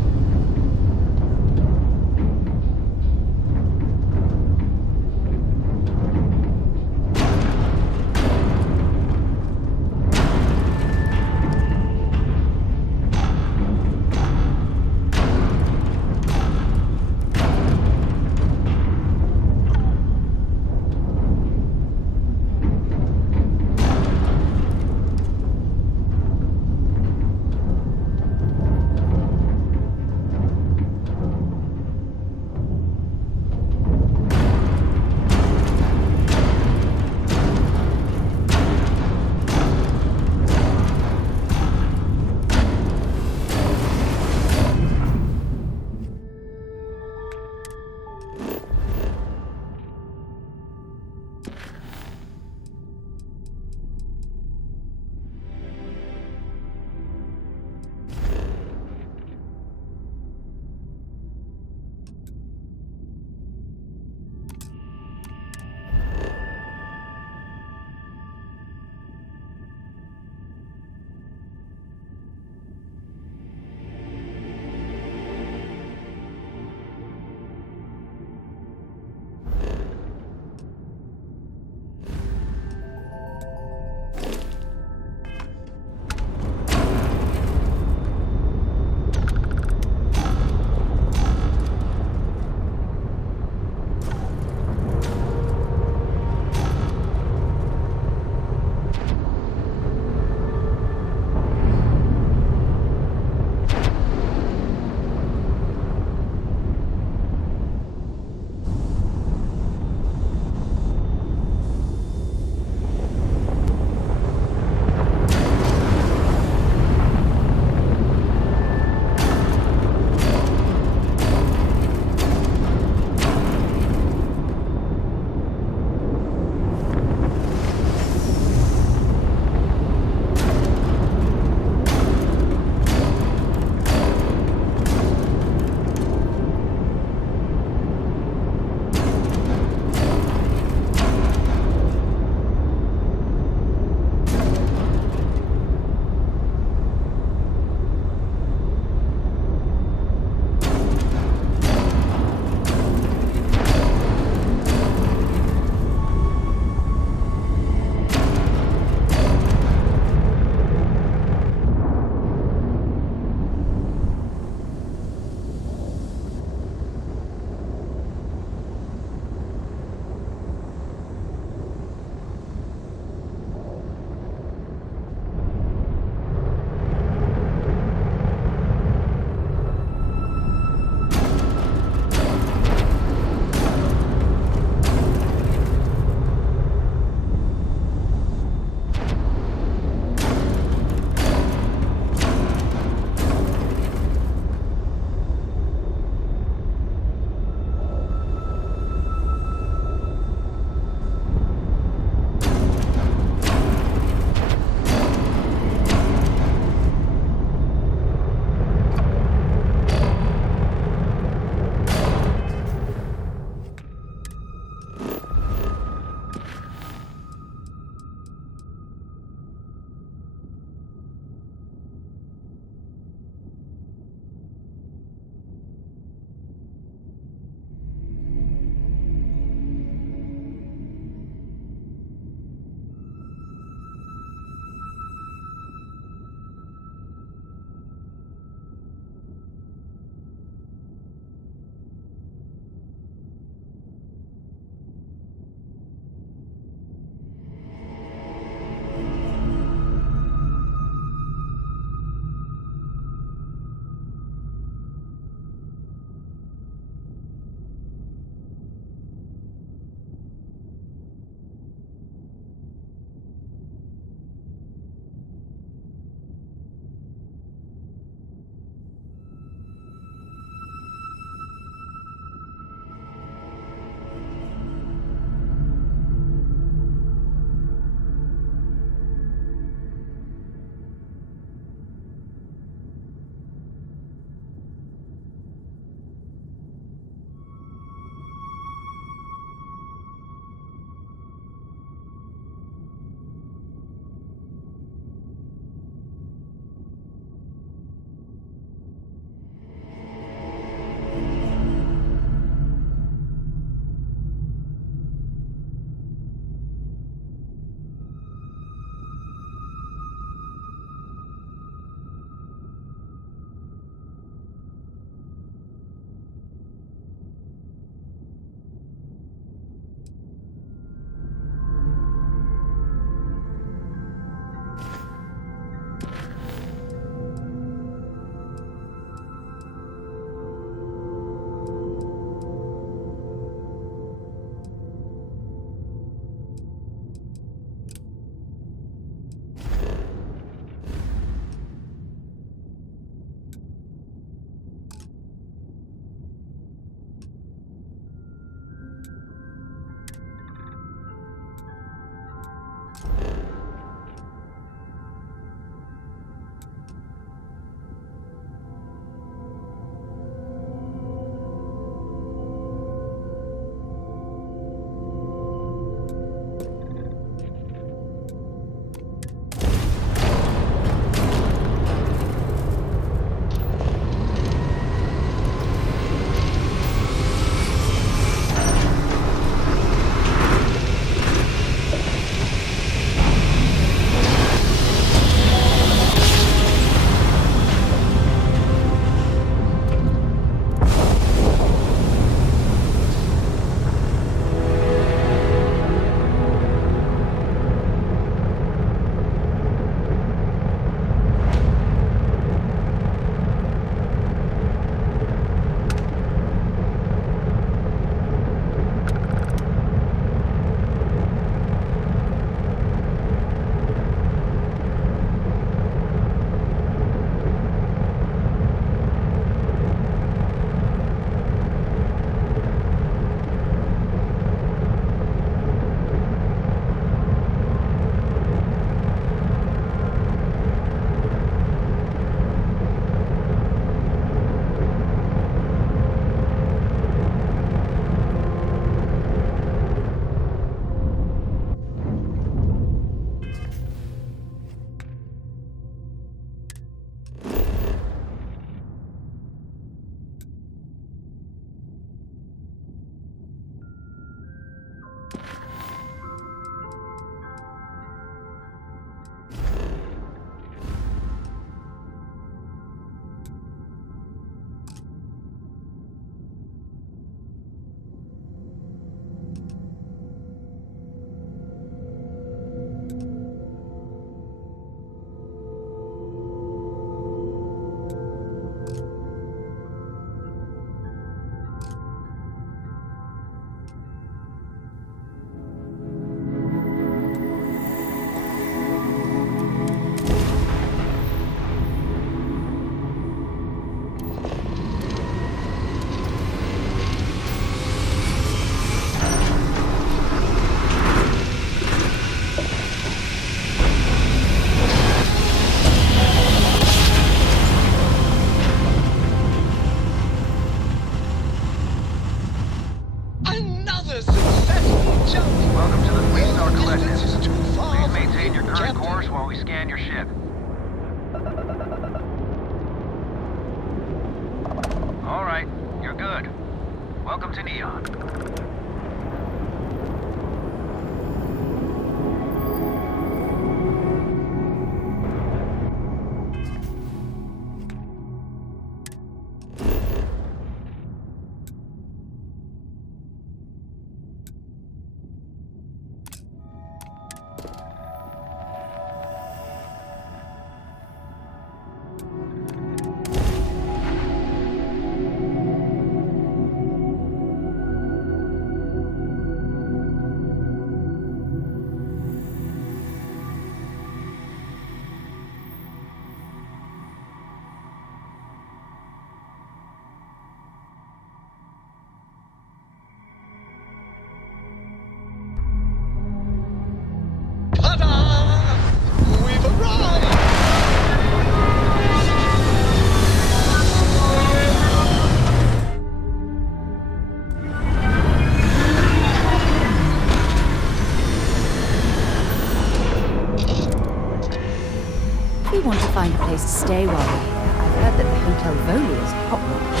We want to find a place to stay while we're here. I've heard that the Hotel Voli is top-notch.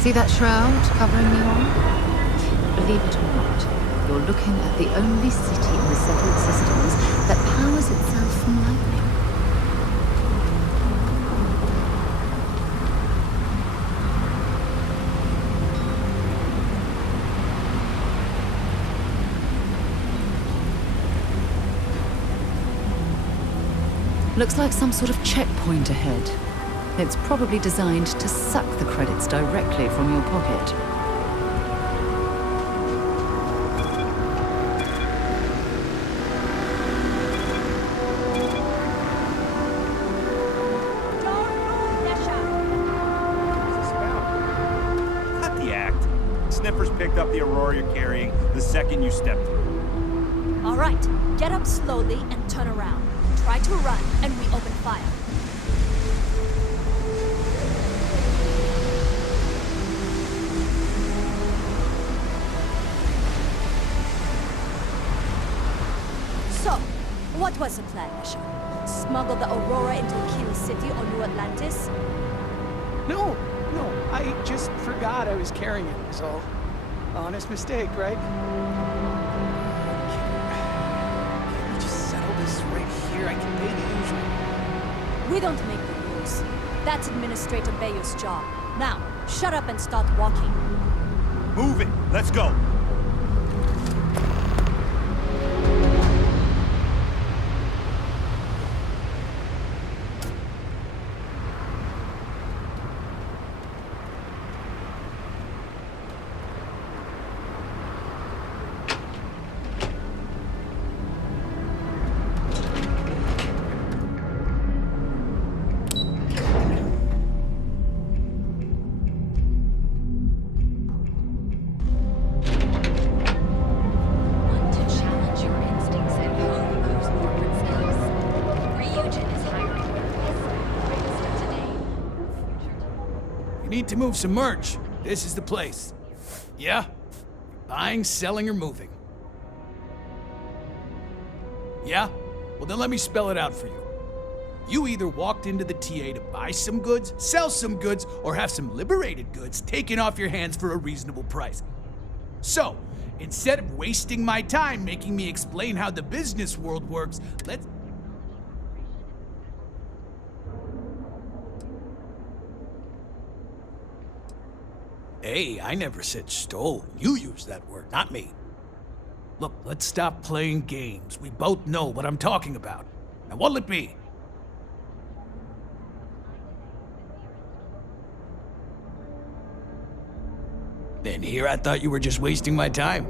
See that shroud covering the arm? Believe it or not, you're looking at the only city in the settled systems that powers itself from lightning. Looks like some sort of checkpoint ahead. It's probably designed to suck the credits directly from your pocket. Cut the act. Sniffers picked up the Aurora you're carrying the second you stepped through. All right, get up slowly and turn around. Try to run, and we open fire. So, what was the plan, Esha? Smuggle the Aurora into Kiri City or New Atlantis? No, I just forgot I was carrying it, was all. Honest mistake, right? Can we just settle this right here? I can pay the usual. We don't make the rules. That's Administrator Bayou's job. Now, shut up and start walking. Move it. Let's go. Need to move some merch. This is the place. Yeah? Buying, selling, or moving. Yeah? Well, then let me spell it out for you. You either walked into the TA to buy some goods, sell some goods, or have some liberated goods taken off your hands for a reasonable price. So, instead of wasting my time making me explain how the business world works, let's... Hey, I never said stole. You used that word, not me. Look, let's stop playing games. We both know what I'm talking about. Now, what'll it be? Then here I thought you were just wasting my time.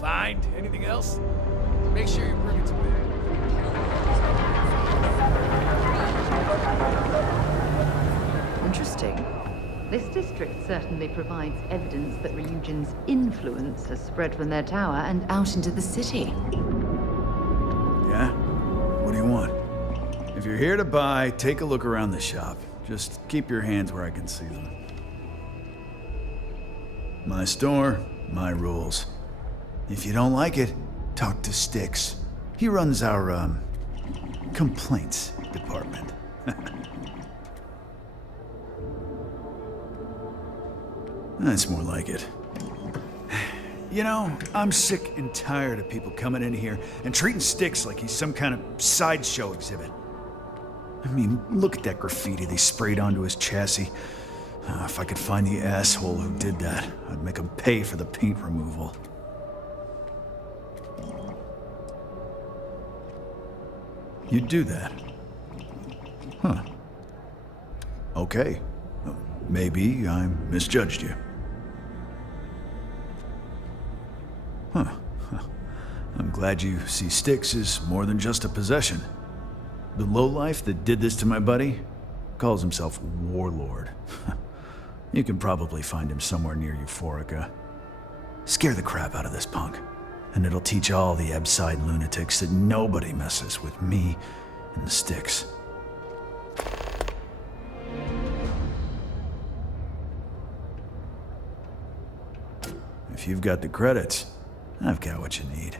Find anything else? Make sure you bring it to me. Interesting. This district certainly provides evidence that Ryujin's influence has spread from their tower and out into the city. Yeah? What do you want? If you're here to buy, take a look around the shop. Just keep your hands where I can see them. My store, my rules. If you don't like it, talk to Styx. He runs our, complaints department. That's more like it. You know, I'm sick and tired of people coming in here and treating Styx like he's some kind of sideshow exhibit. I mean, look at that graffiti they sprayed onto his chassis. If I could find the asshole who did that, I'd make him pay for the paint removal. You'd do that? Huh. Okay. Maybe I misjudged you. Huh. I'm glad you see Styx as more than just a possession. The lowlife that did this to my buddy calls himself Warlord. You can probably find him somewhere near Euphorica. Scare the crap out of this punk, and it'll teach all the Ebside lunatics that nobody messes with me and the Styx. If you've got the credits, I've got what you need.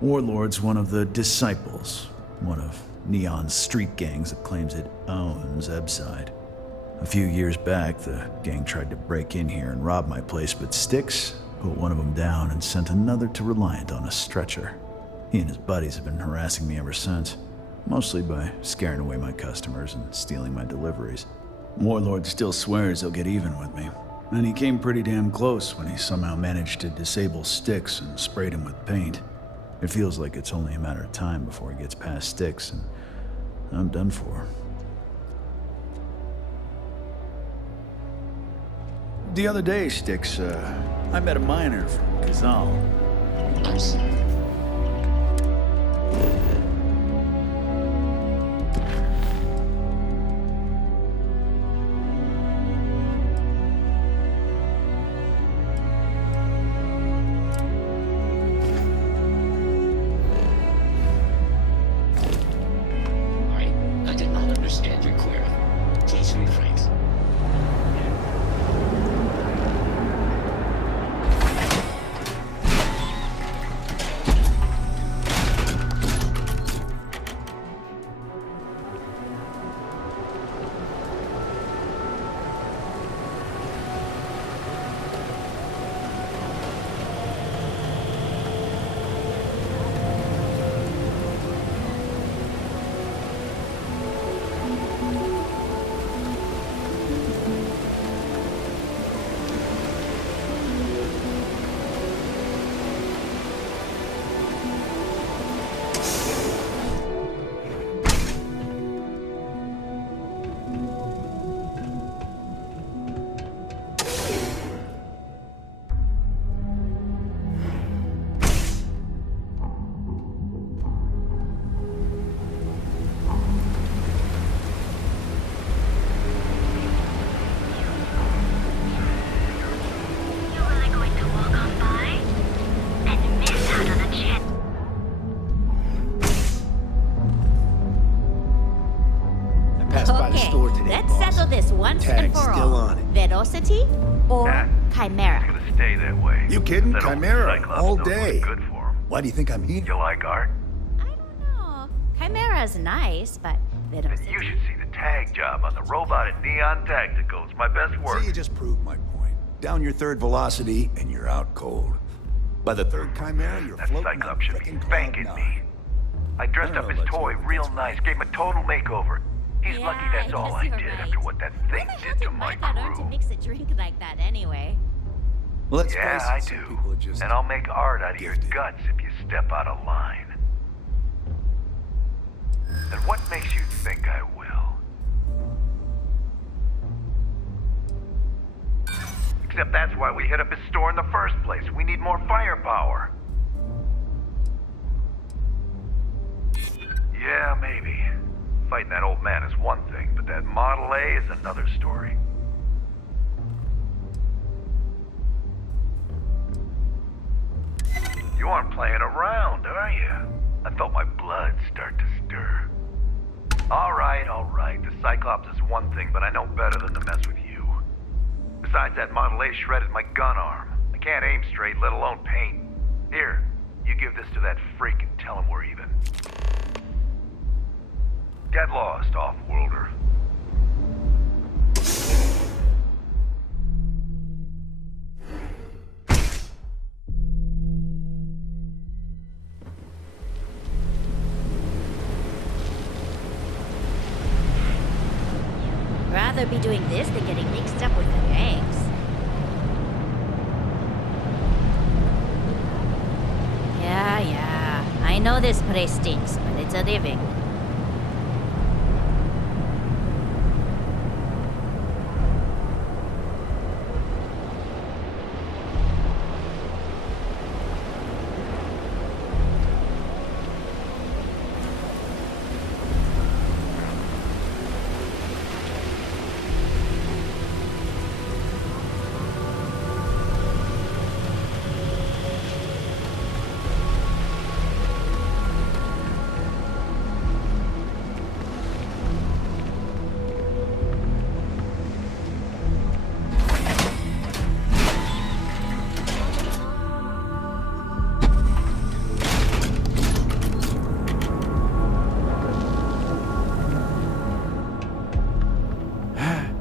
Warlord's one of the Disciples, one of Neon's street gangs that claims it owns Ebside. A few years back, the gang tried to break in here and rob my place, but Styx put one of them down and sent another to Reliant on a stretcher. He and his buddies have been harassing me ever since, mostly by scaring away my customers and stealing my deliveries. Warlord still swears he'll get even with me, and he came pretty damn close when he somehow managed to disable Styx and sprayed him with paint. It feels like it's only a matter of time before he gets past Styx, and I'm done for. The other day, Styx, I met a miner from Kazal. I'm sorry. I did not understand your query. Please rephrase. Let's settle this once and for still all. on it. Velocity or Chimera? Gonna stay that way. You kidding? That old Chimera, Cyclops all knows what's day. good for him. Why do you think I'm here? You like art? Oh, Chimera's nice, but Velocity. You should see the tag job on the robot at Neon Tactical. It's my best work. See, you just proved my point. Down your third velocity, and you're out cold. By the third Chimera, you're That floating Cyclops should be on frickin' thanking cloud me. nine. I dressed I up don't his know about toy you, real that's nice, gave him a total makeover. He's lucky that's all I did after what that thing did to my To crew. mix a drink like that anyway. Let's Yeah, face it, I some do. people are just And I'll make art out of your gifted. guts if you step out of line. And what makes you think I will? Except that's why we hit up his store in the first place. We need more firepower. Yeah, maybe. Fighting that old man is one thing, but that Model A is another story. You aren't playing around, are you? I felt my blood start to stir. All right. The Cyclops is one thing, but I know better than to mess with you. Besides, that Model A shredded my gun arm. I can't aim straight, let alone paint. Here, you give this to that freak and tell him we're even. Get lost, off-worlder. Rather be doing this than getting mixed up with the gangs. Yeah. I know this place stinks, but it's a living.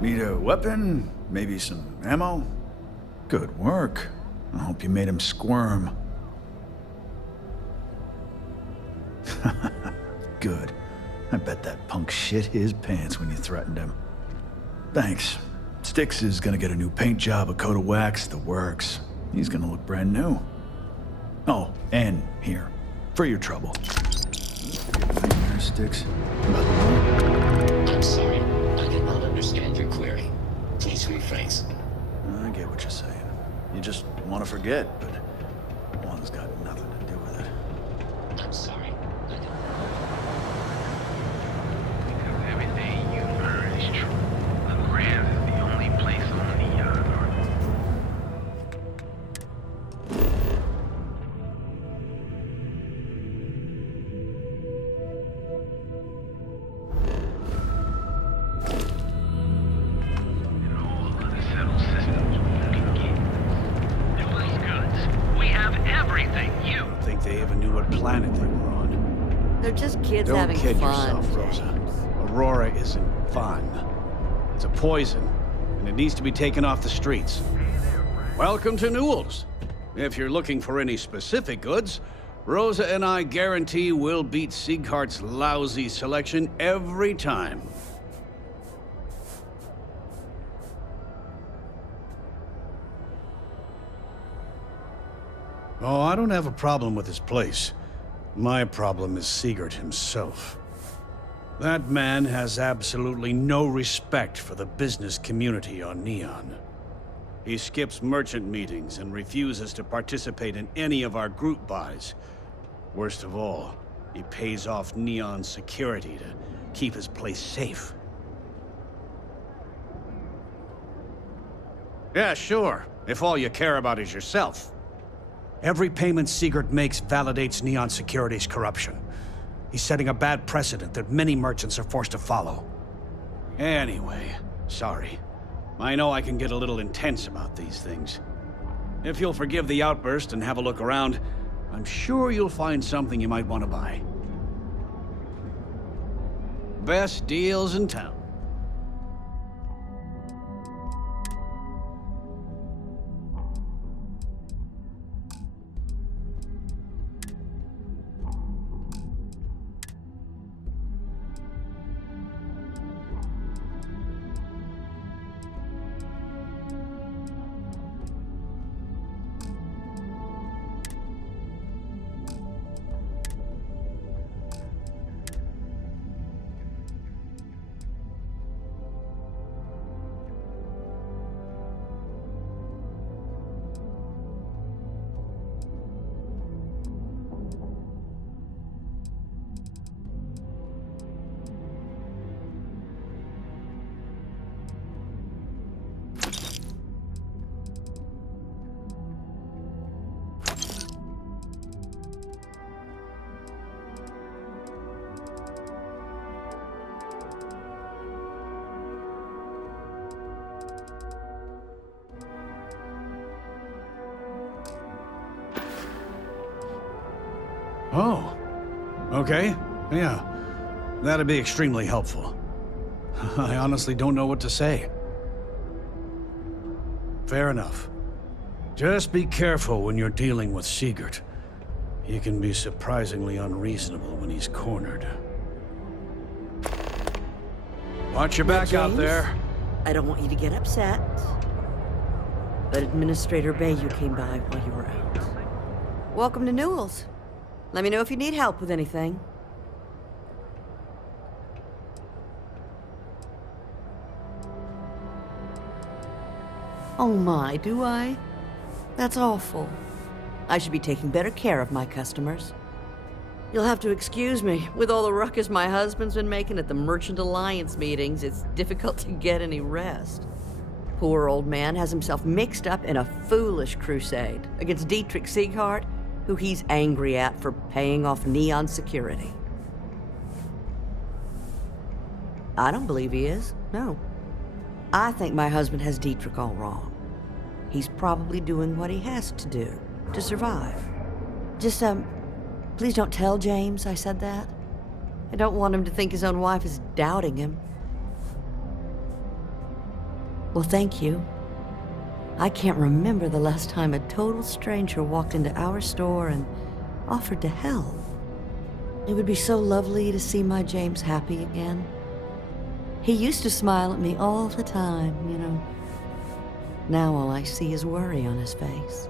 Need a weapon? Maybe some ammo? Good work. I hope you made him squirm. Good. I bet that punk shit his pants when you threatened him. Thanks. Styx is gonna get a new paint job, a coat of wax, the works. He's gonna look brand new. Oh, and here, for your trouble. Nightmare, Styx? I'm sorry. I did not understand your query. Please rephrase. I get what you're saying. You just want to forget, but one's got nothing to do with it. I'm sorry. Because everything you've heard is true. The Grand is the only place on Neon Earth. They even knew what planet they were on. They're just kids Don't having kid fun. yourself, Rosa. Aurora isn't fun. It's a poison, and it needs to be taken off the streets. Welcome to Newell's. If you're looking for any specific goods, Rosa and I guarantee we'll beat Sieghart's lousy selection every time. Oh, I don't have a problem with his place. My problem is Siegert himself. That man has absolutely no respect for the business community on Neon. He skips merchant meetings and refuses to participate in any of our group buys. Worst of all, he pays off Neon's security to keep his place safe. Yeah, sure, if all you care about is yourself. Every payment Siegert makes validates Neon Security's corruption. He's setting a bad precedent that many merchants are forced to follow. Anyway, sorry. I know I can get a little intense about these things. If you'll forgive the outburst and have a look around, I'm sure you'll find something you might want to buy. Best deals in town. Oh, okay. Yeah, that'd be extremely helpful. I honestly don't know what to say. Fair enough. Just be careful when you're dealing with Sigurd. He can be surprisingly unreasonable when he's cornered. Watch your back out there. I don't want you to get upset, but Administrator Bayou came by while you were out. Welcome to Newell's. Let me know if you need help with anything. Oh my, do I? That's awful. I should be taking better care of my customers. You'll have to excuse me. With all the ruckus my husband's been making at the Merchant Alliance meetings, it's difficult to get any rest. Poor old man has himself mixed up in a foolish crusade against Dietrich Sieghart, who he's angry at for paying off Neon security. I don't believe he is, no. I think my husband has Dietrich all wrong. He's probably doing what he has to do to survive. Just, please don't tell James I said that. I don't want him to think his own wife is doubting him. Well, thank you. I can't remember the last time a total stranger walked into our store and offered to help. It would be so lovely to see my James happy again. He used to smile at me all the time, you know. Now all I see is worry on his face.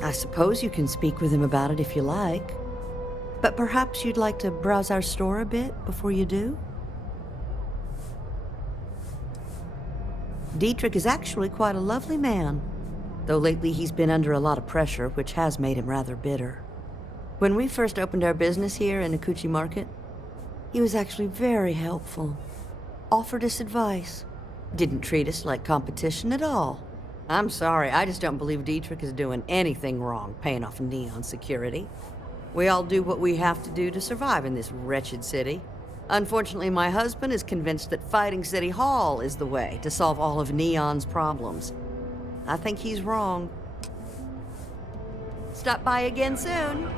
I suppose you can speak with him about it if you like. But perhaps you'd like to browse our store a bit before you do? Dietrich is actually quite a lovely man, though lately he's been under a lot of pressure, which has made him rather bitter. When we first opened our business here in Akuchi Market, he was actually very helpful. Offered us advice. Didn't treat us like competition at all. I'm sorry, I just don't believe Dietrich is doing anything wrong paying off Neon security. We all do what we have to do to survive in this wretched city. Unfortunately, my husband is convinced that fighting City Hall is the way to solve all of Neon's problems. I think he's wrong. Stop by again soon.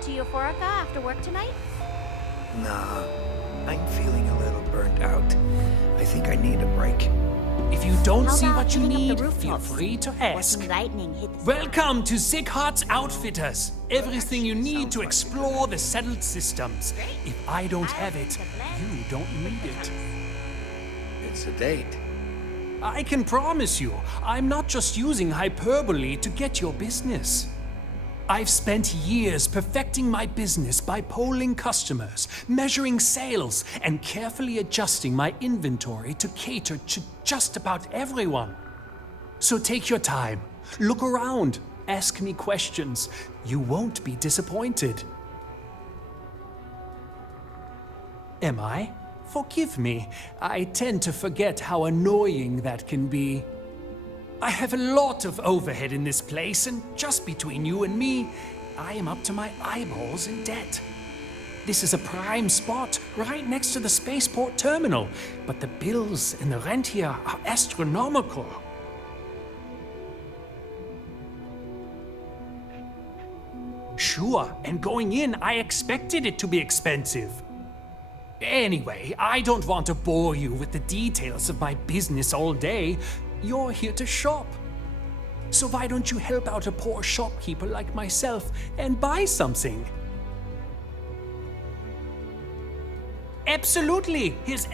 To Euphorica after work tonight? Nah, I'm feeling a little burnt out. I think I need a break. If you don't see what you need, feel free to ask. Welcome to Sieghart's Outfitters. Everything you need to explore the settled systems. If I don't have it, you don't need it. It's a date. I can promise you, I'm not just using hyperbole to get your business. I've spent years perfecting my business by polling customers, measuring sales, and carefully adjusting my inventory to cater to just about everyone. So take your time, look around, ask me questions. You won't be disappointed. Am I? Forgive me. I tend to forget how annoying that can be. I have a lot of overhead in this place, and just between you and me, I am up to my eyeballs in debt. This is a prime spot, right next to the spaceport terminal, but the bills and the rent here are astronomical. Sure, and going in, I expected it to be expensive. Anyway, I don't want to bore you with the details of my business all day. You're here to shop. So why don't you help out a poor shopkeeper like myself and buy something? Absolutely. Here's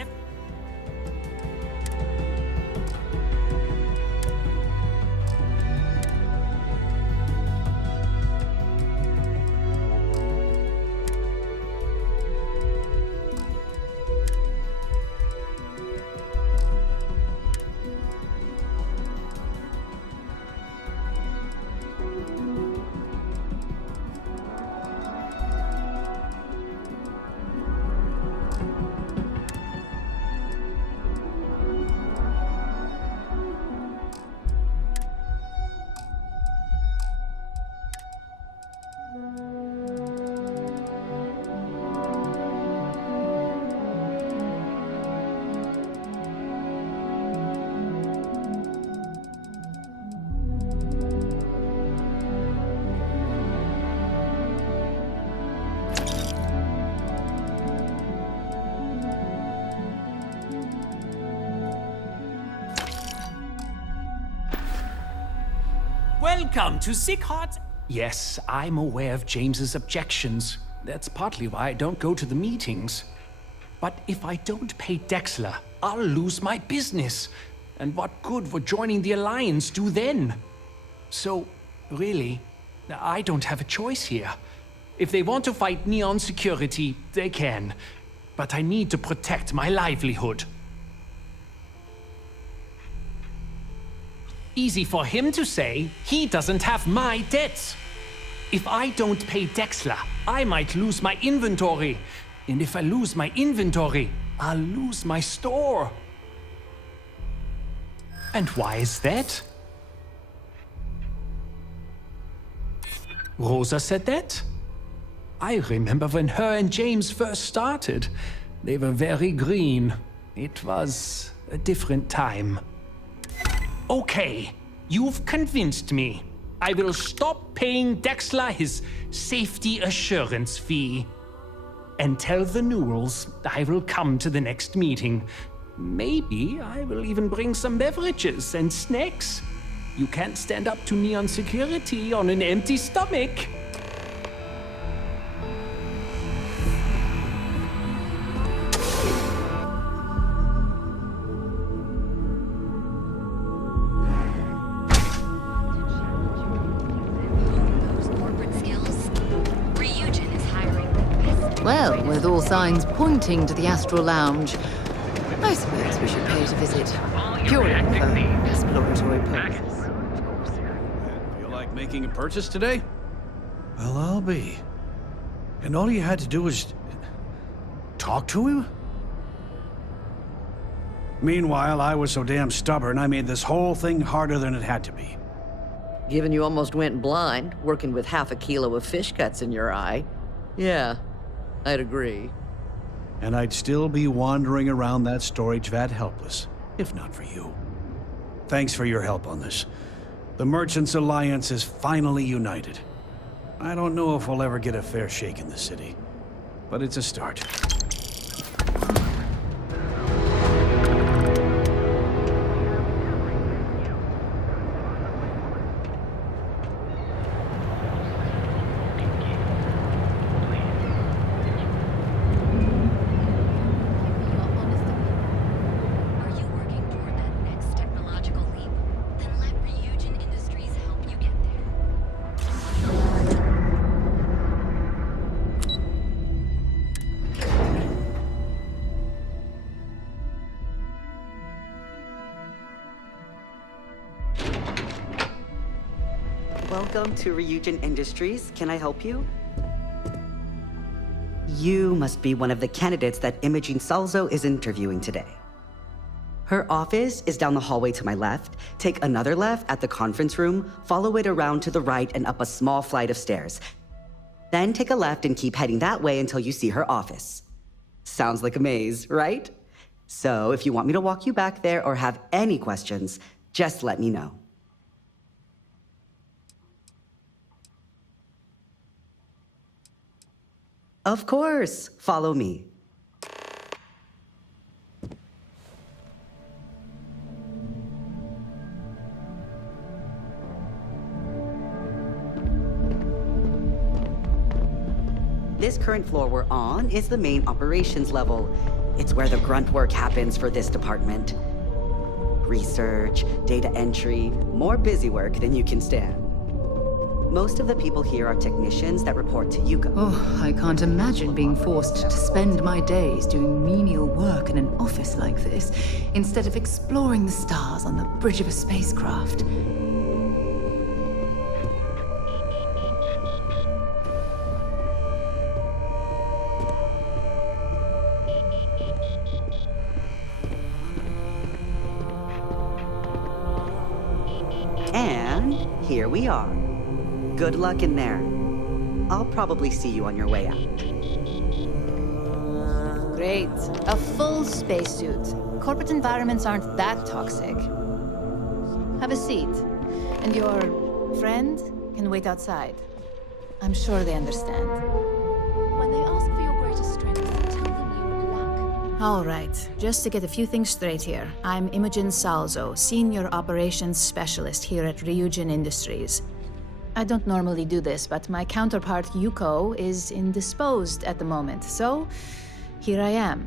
Welcome to Sick Heart. Yes, I'm aware of James's objections. That's partly why I don't go to the meetings. But if I don't pay Dexler, I'll lose my business. And what good would joining the Alliance do then? So, really, I don't have a choice here. If they want to fight Neon Security, they can. But I need to protect my livelihood. Easy for him to say, he doesn't have my debts. If I don't pay Dexler, I might lose my inventory. And if I lose my inventory, I'll lose my store. And why is that? Rosa said that? I remember when her and James first started. They were very green. It was a different time. Okay, you've convinced me. I will stop paying Dexler his safety assurance fee. And tell the Newells I will come to the next meeting. Maybe I will even bring some beverages and snacks. You can't stand up to Neon Security on an empty stomach. Well, with all signs pointing to the Astral Lounge, I suppose we should pay it a visit. Purely for exploratory purposes. Feel like making a purchase today? Well, I'll be. And all you had to do was talk to him? Meanwhile, I was so damn stubborn, I made this whole thing harder than it had to be. Given you almost went blind, working with half a kilo of fish guts in your eye. Yeah, I'd agree. And I'd still be wandering around that storage vat helpless, if not for you. Thanks for your help on this. The Merchants Alliance is finally united. I don't know if we'll ever get a fair shake in the city, but it's a start. Welcome to Ryujin Industries. Can I help you? You must be one of the candidates that Imogene Salzo is interviewing today. Her office is down the hallway to my left. Take another left at the conference room, follow it around to the right and up a small flight of stairs. Then take a left and keep heading that way until you see her office. Sounds like a maze, right? So if you want me to walk you back there or have any questions, just let me know. Of course, follow me. This current floor we're on is the main operations level. It's where the grunt work happens for this department. Research, data entry, more busy work than you can stand. Most of the people here are technicians that report to Yuko. Oh, I can't imagine being forced to spend my days doing menial work in an office like this, instead of exploring the stars on the bridge of a spacecraft. And here we are. Good luck in there. I'll probably see you on your way out. Great. A full spacesuit. Corporate environments aren't that toxic. Have a seat. And your friend can wait outside. I'm sure they understand. When they ask for your greatest strength, tell them you lack. All right, just to get a few things straight here. I'm Imogen Salzo, Senior Operations Specialist here at Ryujin Industries. I don't normally do this, but my counterpart, Yuko, is indisposed at the moment, so here I am.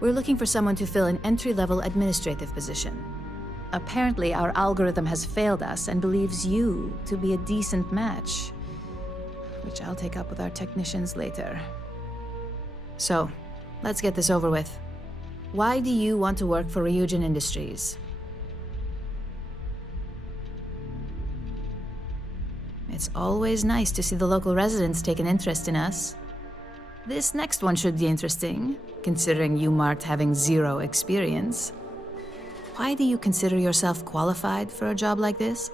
We're looking for someone to fill an entry-level administrative position. Apparently, our algorithm has failed us and believes you to be a decent match, which I'll take up with our technicians later. So, let's get this over with. Why do you want to work for Ryujin Industries? It's always nice to see the local residents take an interest in us. This next one should be interesting, considering you marked having 0 experience. Why do you consider yourself qualified for a job like this?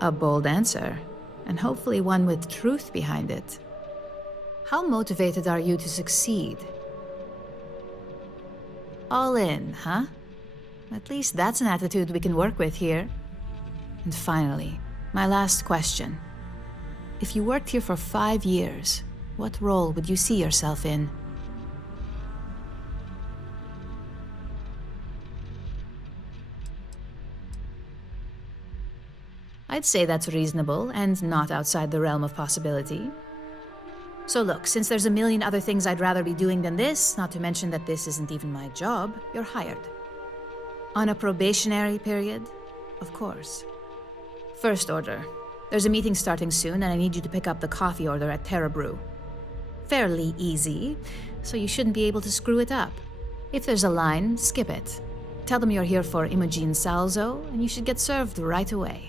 A bold answer, and hopefully one with truth behind it. How motivated are you to succeed? All in, huh? At least that's an attitude we can work with here. And finally, my last question. If you worked here for 5 years, what role would you see yourself in? I'd say that's reasonable and not outside the realm of possibility. So look, since there's a million other things I'd rather be doing than this, not to mention that this isn't even my job, you're hired. On a probationary period, of course. First order. There's a meeting starting soon, and I need you to pick up the coffee order at Terra Brew. Fairly easy, so you shouldn't be able to screw it up. If there's a line, skip it. Tell them you're here for Imogen Salzo, and you should get served right away.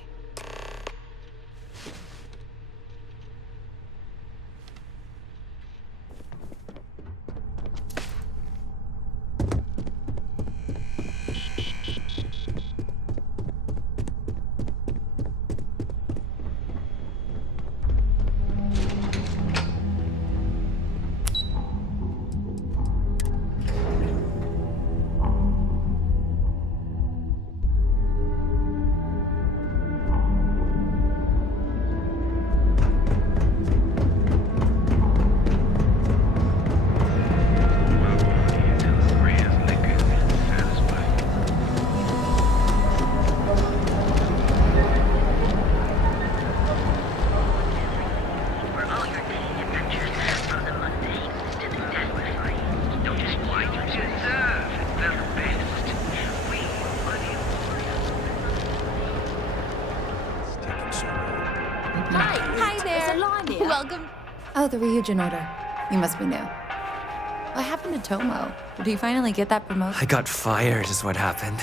Oh, the Ryujin order. You must be new. What happened to Tomo? Did he finally get that promotion? I got fired is what happened.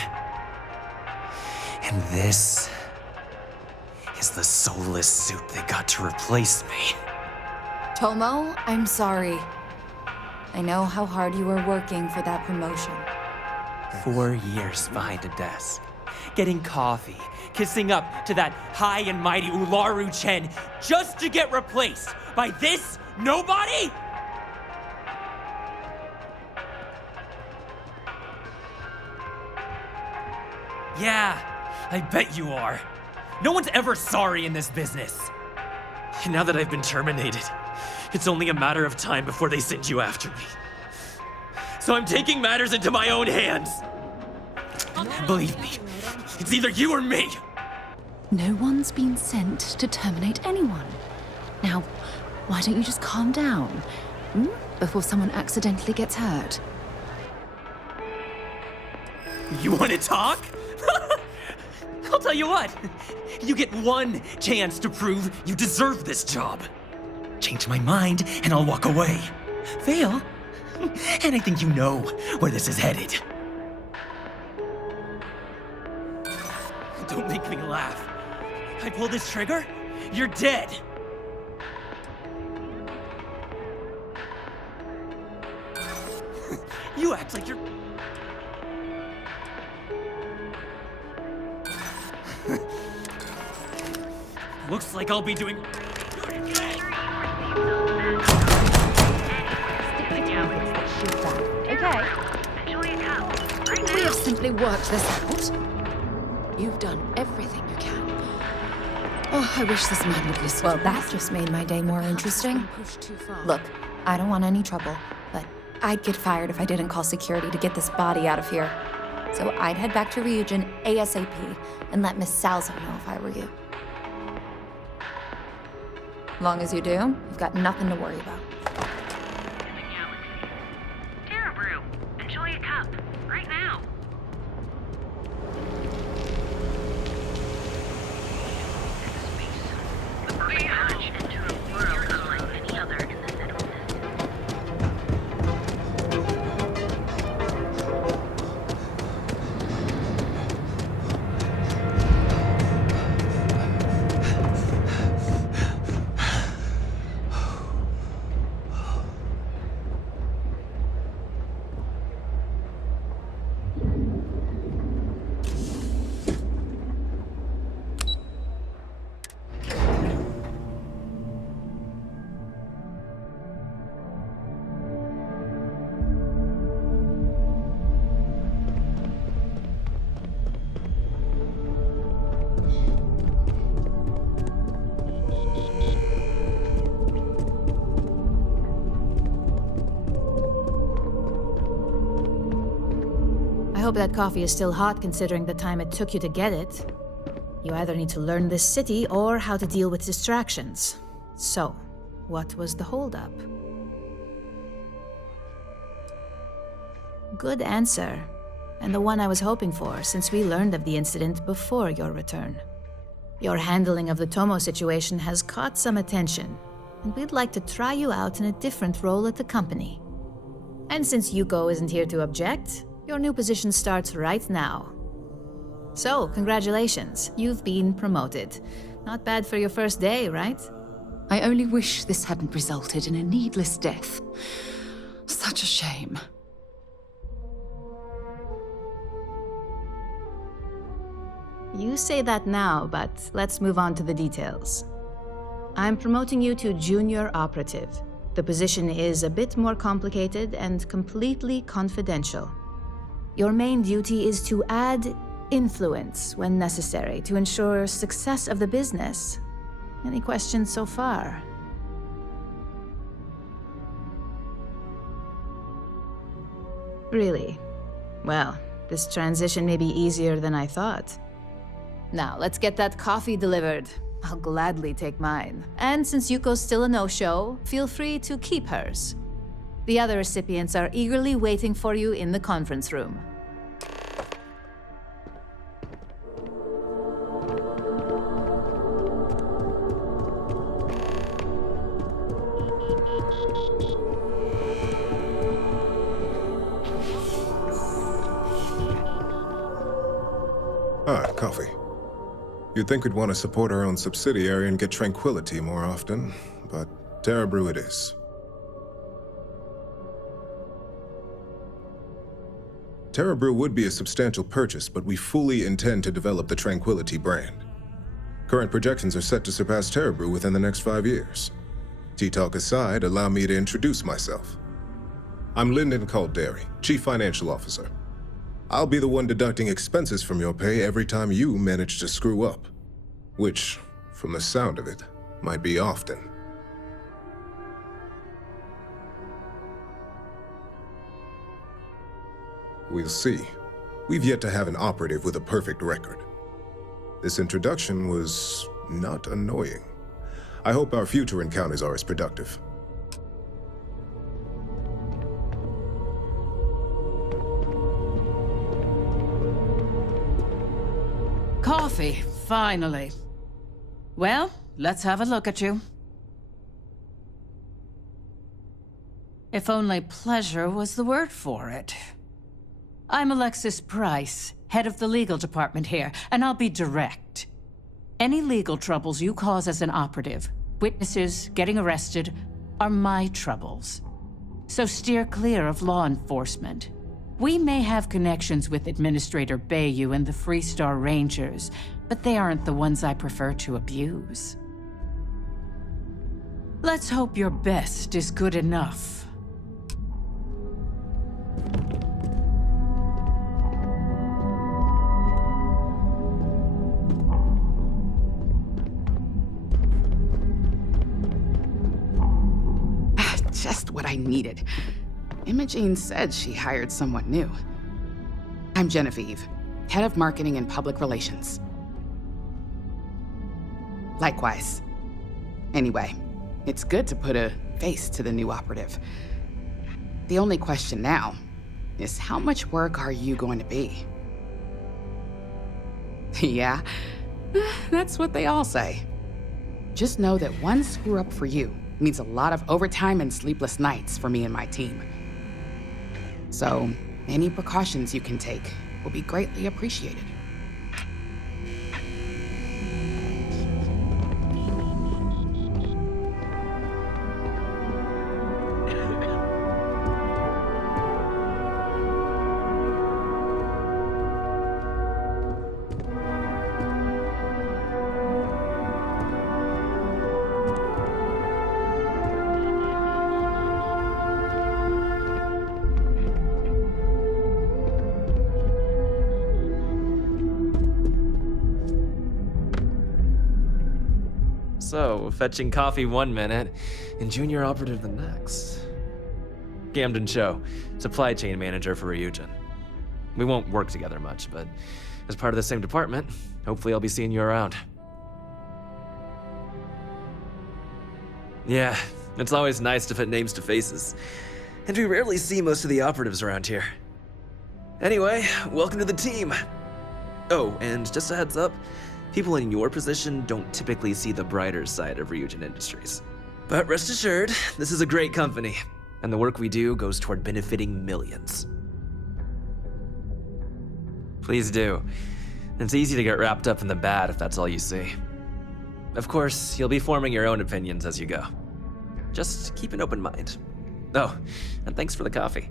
And this is the soulless suit they got to replace me. Tomo, I'm sorry. I know how hard you were working for that promotion. 4 years behind a desk, getting coffee, kissing up to that high and mighty Ularu Chen just to get replaced by this nobody? Yeah, I bet you are. No one's ever sorry in this business. And now that I've been terminated, it's only a matter of time before they send you after me. So I'm taking matters into my own hands. Believe me, it's either you or me. No one's been sent to terminate anyone. Now, why don't you just calm down, before someone accidentally gets hurt? You want to talk? I'll tell you what. You get one chance to prove you deserve this job. Change my mind, and I'll walk away. Fail, and I think you know where this is headed. Don't make me laugh. I pull this trigger, you're dead. You act like you're... Looks like I'll be doing... Okay. We have simply worked this out. You've done everything you can. Oh, I wish this man would listen. Well, that just made my day more interesting. Look, I don't want any trouble, but I'd get fired if I didn't call security to get this body out of here. So I'd head back to Ryujin ASAP and let Miss Salzo know if I were you. Long as you do, you've got nothing to worry about. Terrabrew, enjoy a cup, right now. The perfect match into a world unlike any other in the settlement. I hope that coffee is still hot considering the time it took you to get it. You either need to learn this city or how to deal with distractions. So, what was the holdup? Good answer, and the one I was hoping for since we learned of the incident before your return. Your handling of the Tomo situation has caught some attention, and we'd like to try you out in a different role at the company. And since Yuko isn't here to object, your new position starts right now. So, congratulations, you've been promoted. Not bad for your first day, right? I only wish this hadn't resulted in a needless death. Such a shame. You say that now, but let's move on to the details. I'm promoting you to junior operative. The position is a bit more complicated and completely confidential. Your main duty is to add influence when necessary to ensure success of the business. Any questions so far? Really? Well, this transition may be easier than I thought. Now, let's get that coffee delivered. I'll gladly take mine. And since Yuko's still a no-show, feel free to keep hers. The other recipients are eagerly waiting for you in the conference room. Ah, coffee. You'd think we'd want to support our own subsidiary and get tranquility more often, but Terrabrew it is. Terrabrew would be a substantial purchase, but we fully intend to develop the Tranquility brand. Current projections are set to surpass Terrabrew within the next 5 years. Tea-talk aside, allow me to introduce myself. I'm Lyndon Calderi, Chief Financial Officer. I'll be the one deducting expenses from your pay every time you manage to screw up. Which, from the sound of it, might be often. We'll see. We've yet to have an operative with a perfect record. This introduction was not annoying. I hope our future encounters are as productive. Coffee, finally. Well, let's have a look at you. If only pleasure was the word for it. I'm Alexis Price, head of the legal department here, and I'll be direct. Any legal troubles you cause as an operative, witnesses, getting arrested, are my troubles. So steer clear of law enforcement. We may have connections with Administrator Bayou and the Freestar Rangers, but they aren't the ones I prefer to abuse. Let's hope your best is good enough. Just what I needed. Imogene said she hired someone new. I'm Genevieve, head of marketing and public relations. Likewise. Anyway, it's good to put a face to the new operative. The only question now is how much work are you going to be? Yeah, that's what they all say. Just know that one screw-up for you means a lot of overtime and sleepless nights for me and my team. So, any precautions you can take will be greatly appreciated. So, fetching coffee one minute and junior operative the next. Camden Cho, supply chain manager for Ryujin. We won't work together much, but as part of the same department, hopefully I'll be seeing you around. Yeah, it's always nice to put names to faces. And we rarely see most of the operatives around here. Anyway, welcome to the team. Oh, and just a heads up, people in your position don't typically see the brighter side of Ryujin Industries. But rest assured, this is a great company, and the work we do goes toward benefiting millions. Please do. It's easy to get wrapped up in the bad if that's all you see. Of course, you'll be forming your own opinions as you go. Just keep an open mind. Oh, and thanks for the coffee.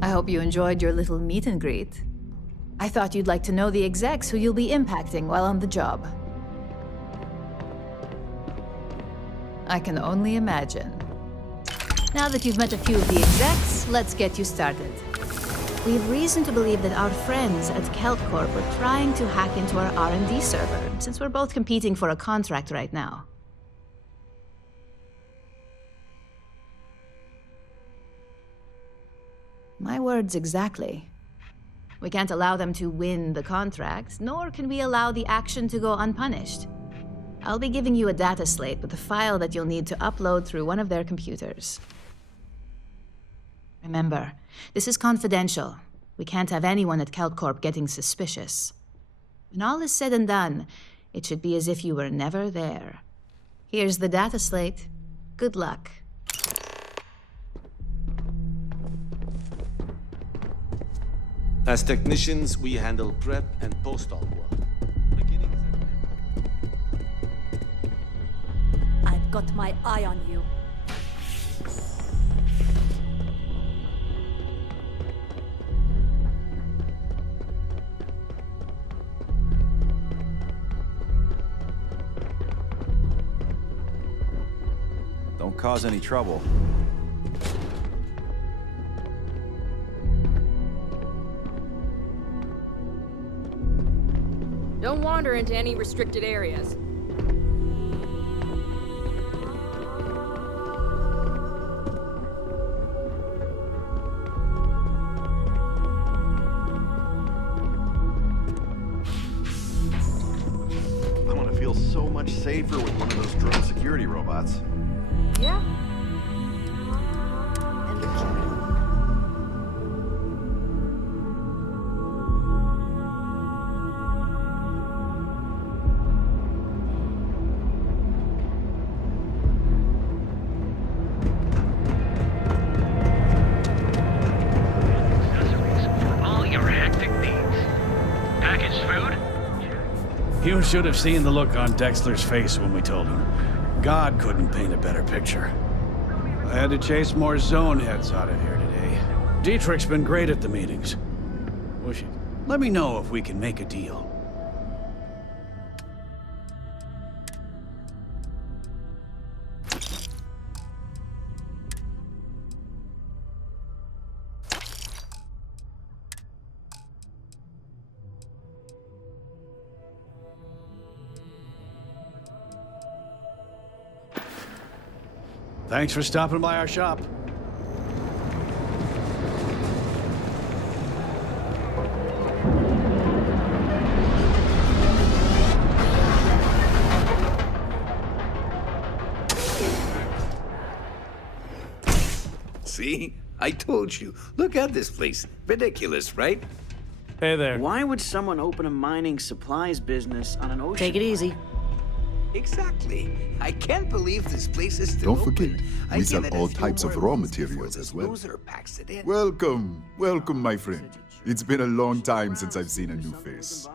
I hope you enjoyed your little meet and greet. I thought you'd like to know the execs who you'll be impacting while on the job. I can only imagine. Now that you've met a few of the execs, let's get you started. We have reason to believe that our friends at KeltCorp are trying to hack into our R&D server, since we're both competing for a contract right now. My words exactly. We can't allow them to win the contract, nor can we allow the action to go unpunished. I'll be giving you a data slate with a file that you'll need to upload through one of their computers. Remember, this is confidential. We can't have anyone at KeltCorp getting suspicious. When all is said and done, it should be as if you were never there. Here's the data slate. Good luck. As technicians, we handle prep and post-op work. I've got my eye on you. Don't cause any trouble. Don't wander into any restricted areas. I'm gonna feel so much safer with one of those drone security robots. Yeah? You should have seen the look on Dexter's face when we told him. God couldn't paint a better picture. I had to chase more zone heads out of here today. Dietrich's been great at the meetings. Let me know if we can make a deal. Thanks for stopping by our shop. See? I told you. Look at this place. Ridiculous, right? Hey there. Why would someone open a mining supplies business on an ocean? Take it easy. Exactly. I can't believe this place is still Don't forget, open. I we give sell it a all few types of more raw months before materials this as well. loser packs it in. Welcome, welcome, my friend. It's been a long time since I've seen a new face.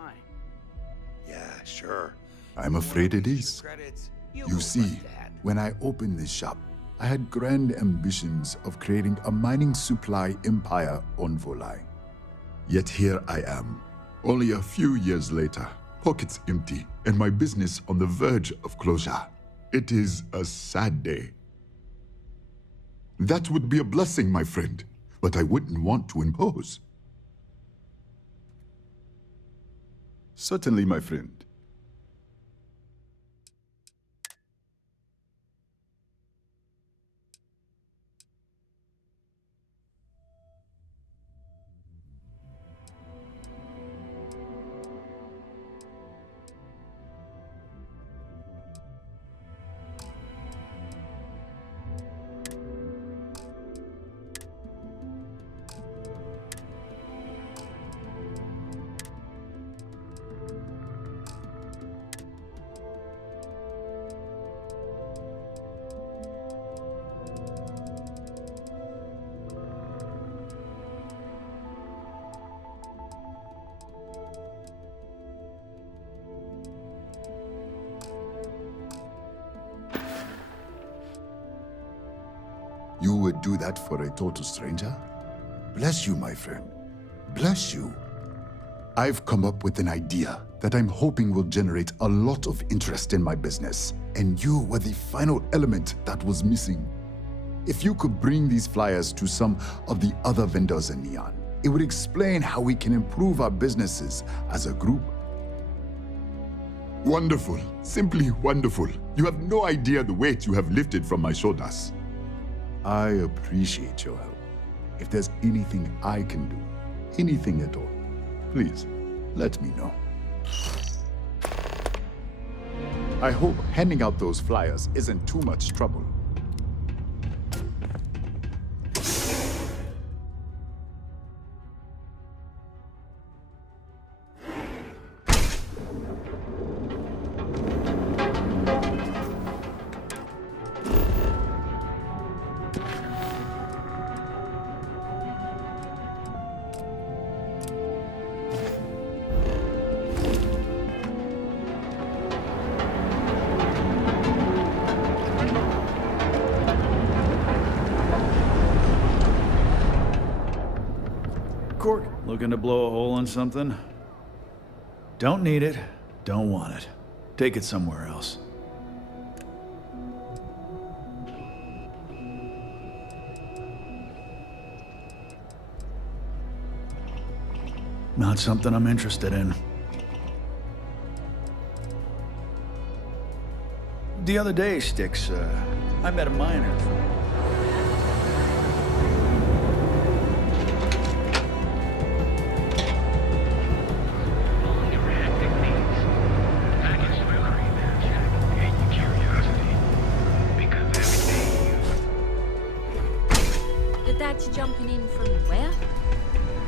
Yeah, sure. I'm afraid it is. You see, when I opened this shop, I had grand ambitions of creating a mining supply empire on Volai. Yet here I am, only a few years later, pockets empty, and my business on the verge of closure. It is a sad day. That would be a blessing, my friend, but I wouldn't want to impose. Certainly, my friend. You would do that for a total stranger? Bless you, my friend. Bless you. I've come up with an idea that I'm hoping will generate a lot of interest in my business, and you were the final element that was missing. If you could bring these flyers to some of the other vendors in Neon, it would explain how we can improve our businesses as a group. Wonderful. Simply wonderful. You have no idea the weight you have lifted from my shoulders. I appreciate your help. If there's anything I can do, anything at all, please let me know. I hope handing out those flyers isn't too much trouble. Cork, looking to blow a hole in something? Don't need it, don't want it. Take it somewhere else. Not something I'm interested in. The other day, Styx, I met a miner. That's jumping in from where?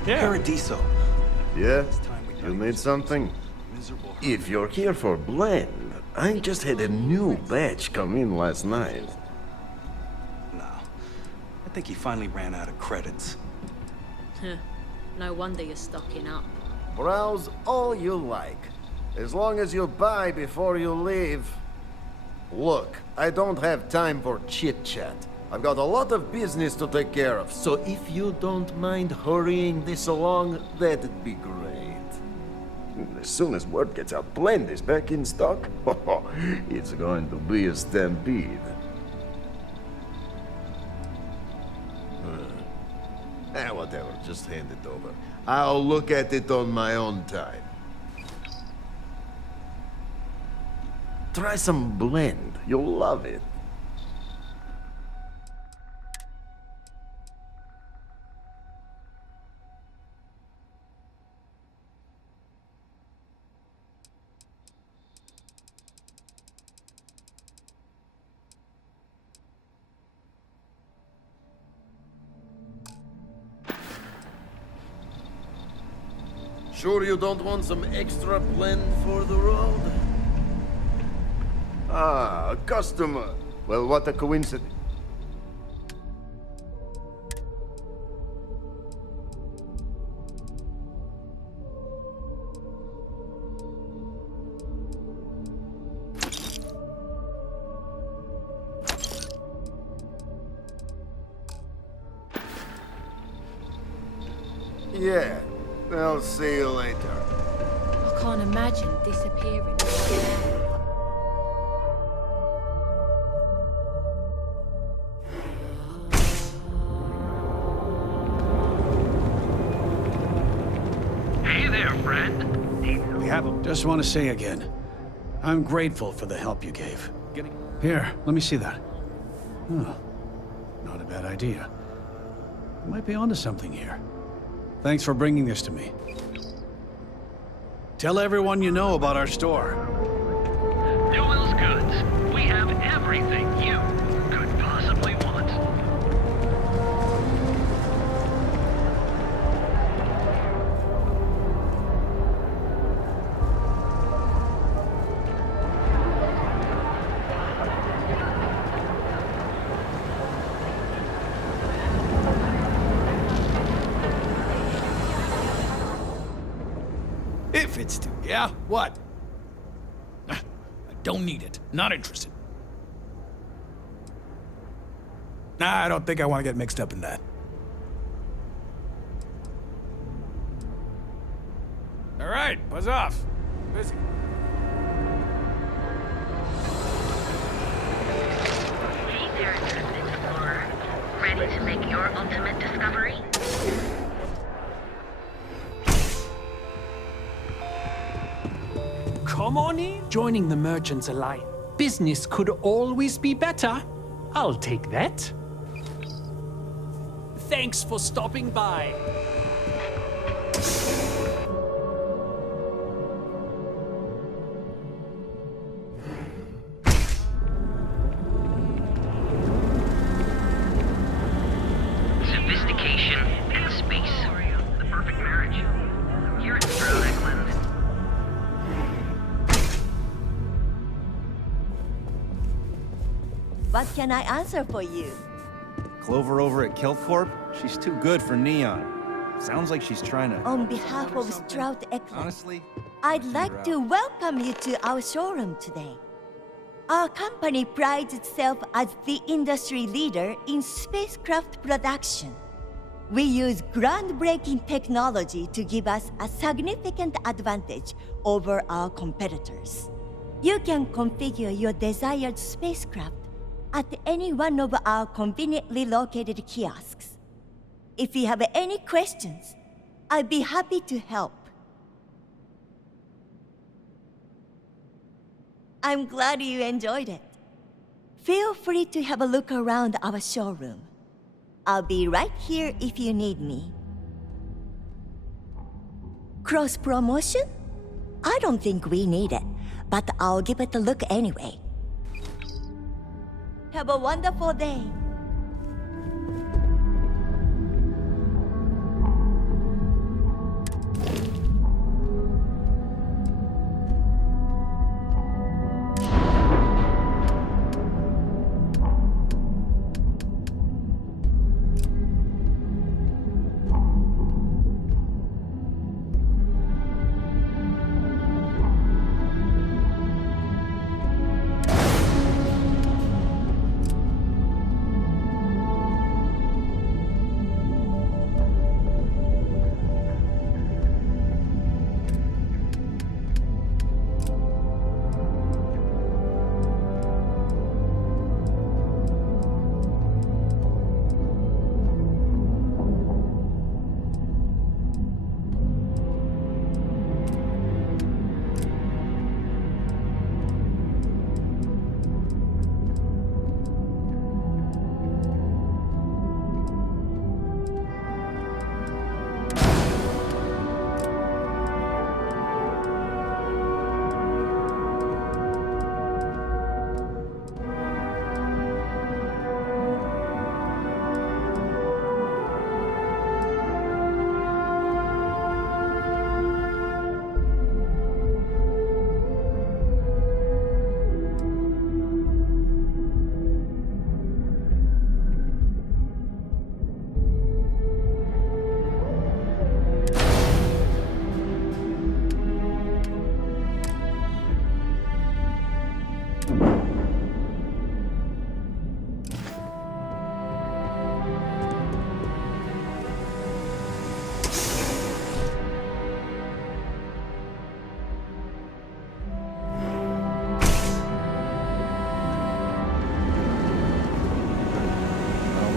Paradiso. Yeah? You need something? If you're here for blend, I just had a new batch come in last night. No. I think he finally ran out of credits. No wonder you're stocking up. Browse all you like, as long as you buy before you leave. Look, I don't have time for chit-chat. I've got a lot of business to take care of, so if you don't mind hurrying this along, that'd be great. As soon as word gets out Blend is back in stock, it's going to be a stampede. Whatever, just hand it over. I'll look at it on my own time. Try some Blend, you'll love it. Sure you don't want some extra blend for the road? Ah, a customer. Well, what a coincidence. Yeah, I'll see you later. I can't imagine disappearing. Hey there, friend. We have him. Just want to say again, I'm grateful for the help you gave. Here, let me see that. Oh, not a bad idea. You might be onto something here. Thanks for bringing this to me. Tell everyone you know about our store. Newell's Goods. We have everything you could possibly want. If it's to, yeah? What? I don't need it. Not interested. Nah, I don't think I want to get mixed up in that. All right, buzz off. Busy. Hey there, Intrepid Explorer. Ready to make your ultimate discovery? Come on in. Joining the Merchants Alliance. Business could always be better. I'll take that. Thanks for stopping by. Sophistication and space. The perfect marriage. Here at Stroud Eklund. What can I answer for you? Clover over at Kelcorp? She's too good for Neon. Sounds like she's trying to... On behalf of Stroud Eklund, Honestly? I'd like to welcome you to our showroom today. Our company prides itself as the industry leader in spacecraft production. We use groundbreaking technology to give us a significant advantage over our competitors. You can configure your desired spacecraft at any one of our conveniently located kiosks. If you have any questions, I'd be happy to help. I'm glad you enjoyed it. Feel free to have a look around our showroom. I'll be right here if you need me. Cross-promotion? I don't think we need it, but I'll give it a look anyway. Have a wonderful day.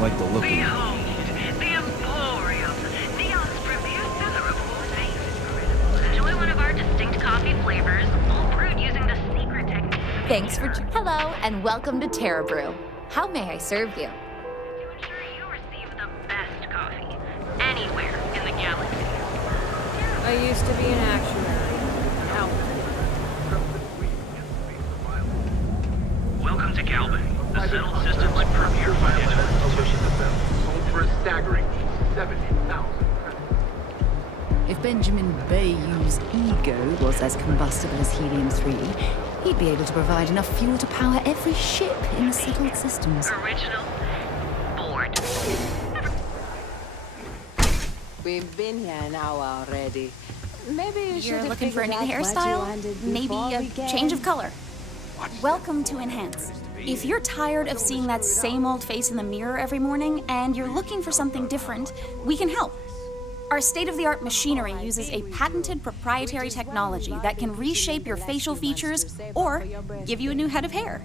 like the look of you. The Emporium, Neon's premier cellar of wine. Enjoy one of our distinct coffee flavors, all brewed using the secret technique. Thanks for... Hello, and welcome to Terra Brew. How may I serve you? To ensure you receive the best coffee anywhere in the galaxy. I used to be an actuary. Now, welcome to Galvin, the settled system's premier financial institution. Sold for a staggering 70,000. If Benjamin Bayou's ego was as combustible as helium-3, he'd be able to provide enough fuel to power every ship in the settled systems. Original. Board. We've been here an hour already. Maybe you should You're have looking for a new figured out what you hairstyle? wanted Maybe before a we came. change of color. Welcome to Enhance. If you're tired of seeing that same old face in the mirror every morning and you're looking for something different, we can help. Our state-of-the-art machinery uses a patented proprietary technology that can reshape your facial features or give you a new head of hair.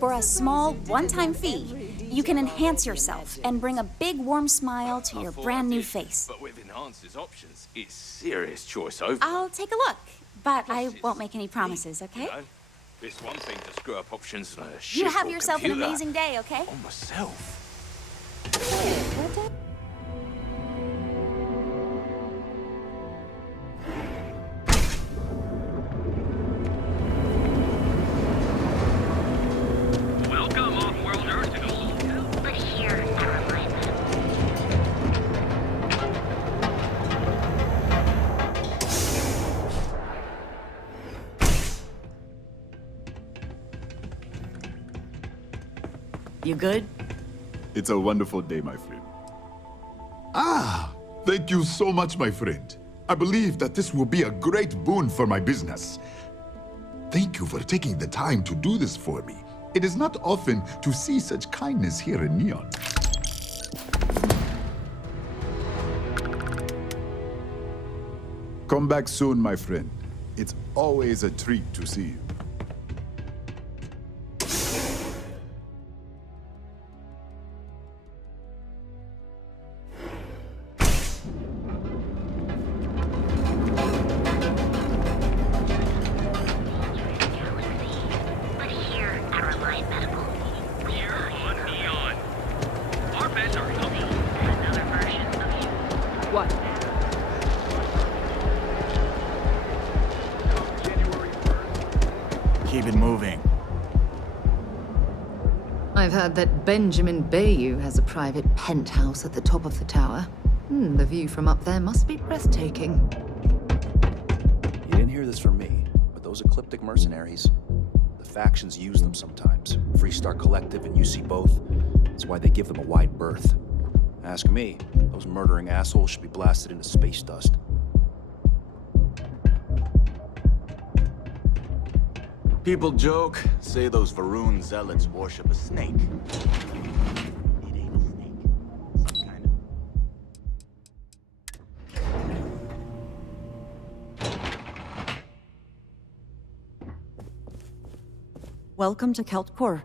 For a small, one-time fee, you can enhance yourself and bring a big, warm smile to your brand new face. But with Enhance's options, it's serious choice over. I'll take a look, but I won't make any promises, okay? You know, it's one thing to screw up options on a You ship have or yourself computer. an amazing day, okay? On myself. Welcome off-world Earth. But here, Caroline. You good? It's a wonderful day, my friend. Ah, thank you so much, my friend. I believe that this will be a great boon for my business. Thank you for taking the time to do this for me. It is not often to see such kindness here in Neon. Come back soon, my friend. It's always a treat to see you. But here, Caroline Medical. Here on Neon. Our beds are healthy. Another version of you. what? Keep it moving. I've heard that Benjamin Bayou has a private penthouse at the top of the tower. The view from up there must be breathtaking. You didn't hear this from me, but those ecliptic mercenaries, the factions use them sometimes. Freestar Collective and UC both. That's why they give them a wide berth. Ask me, those murdering assholes should be blasted into space dust. People joke, say those Varun zealots worship a snake. It ain't a snake. Some kind of... Welcome to Keltcore.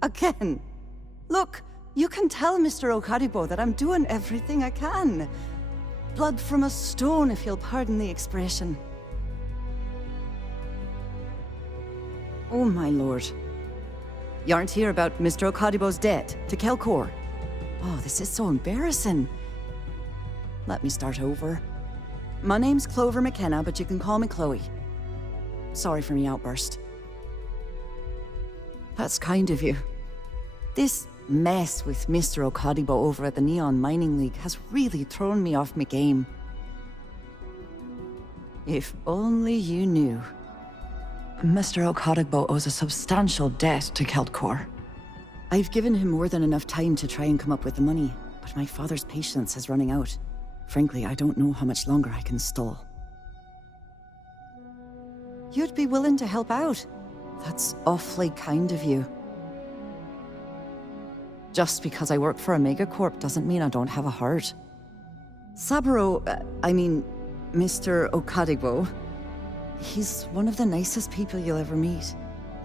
Again. Look, you can tell Mr. Okadibo that I'm doing everything I can. Blood from a stone, if you'll pardon the expression. Oh, my lord. You aren't here about Mr. Okadibo's debt to Kelkor. Oh, this is so embarrassing. Let me start over. My name's Clover McKenna, but you can call me Chloe. Sorry for me outburst. That's kind of you. This mess with Mr. Okadibo over at the Neon Mining League has really thrown me off my game. If only you knew. Mr. Okadibo owes a substantial debt to Keltcore. I've given him more than enough time to try and come up with the money, but my father's patience is running out. Frankly, I don't know how much longer I can stall. You'd be willing to help out. That's awfully kind of you. Just because I work for a megacorp doesn't mean I don't have a heart. Saburo, Mr. Okadibo, he's one of the nicest people you'll ever meet,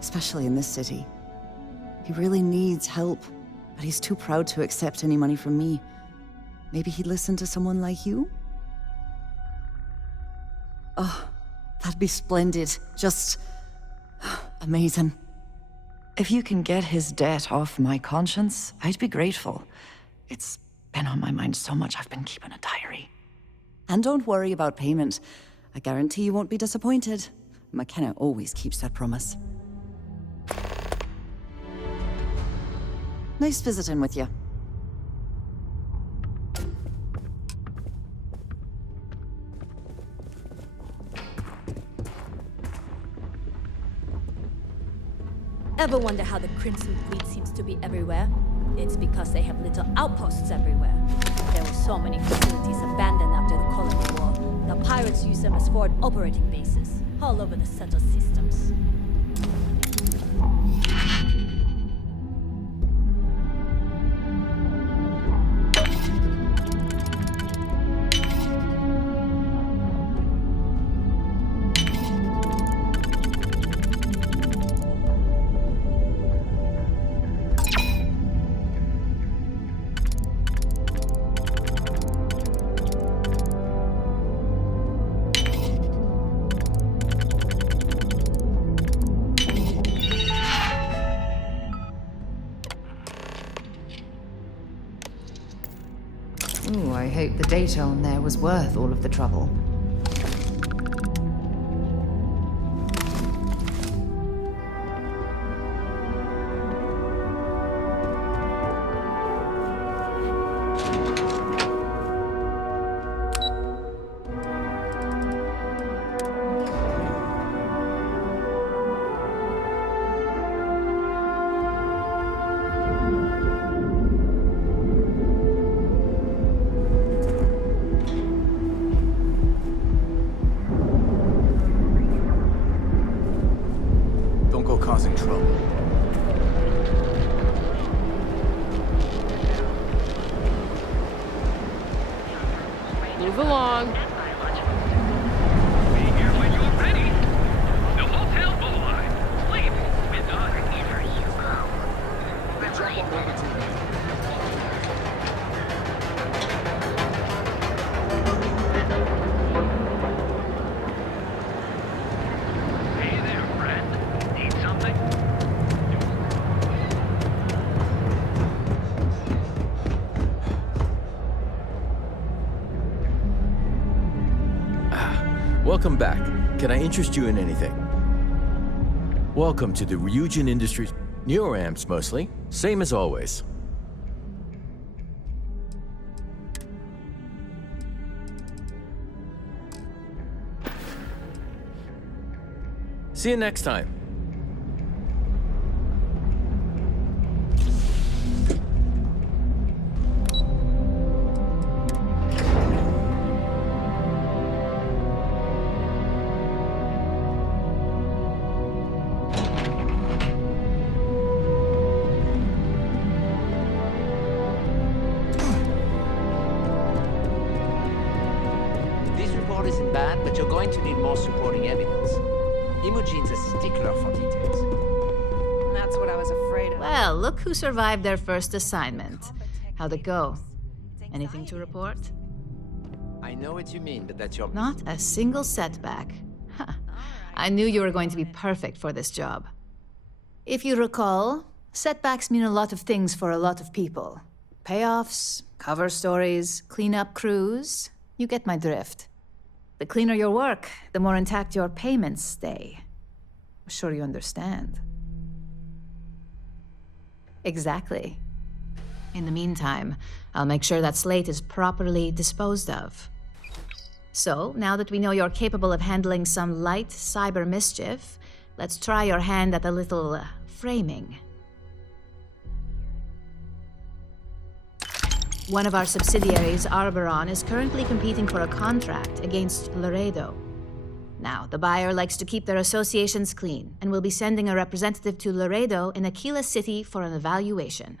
especially in this city. He really needs help, but he's too proud to accept any money from me. Maybe he'd listen to someone like you? Oh, that'd be splendid. Just amazing. If you can get his debt off my conscience, I'd be grateful. It's been on my mind so much I've been keeping a diary. And don't worry about payment. I guarantee you won't be disappointed. McKenna always keeps that promise. Nice visiting with you. Ever wonder how the Crimson Fleet seems to be everywhere? It's because they have little outposts everywhere. There were so many facilities abandoned after the Colony War. The pirates use them as forward operating bases, all over the settled systems. Ooh, I hope the data on there was worth all of the trouble. Causing trouble. Move along. Be here when you're ready. The Hotel Boulevard. Sleep. Midnight. Hey there, friend. Need something? Welcome back. Can I interest you in anything? Welcome to the Ryujin Industries. Neuroamps mostly. Same as always. See you next time. This report isn't bad, but you're going to need more supporting evidence. Imogene's a stickler for details. That's what I was afraid of. Well, look who survived their first assignment. How'd it go? Anything to report? I know what you mean, but that's your... Not a single setback. Huh. I knew you were going to be perfect for this job. If you recall, setbacks mean a lot of things for a lot of people. Payoffs, cover stories, cleanup crews. You get my drift. The cleaner your work, the more intact your payments stay. I'm sure you understand. Exactly. In the meantime, I'll make sure that slate is properly disposed of. So, now that we know you're capable of handling some light cyber mischief, let's try your hand at a little framing. One of our subsidiaries, Arboron, is currently competing for a contract against Laredo. Now, the buyer likes to keep their associations clean, and will be sending a representative to Laredo in Aquila City for an evaluation.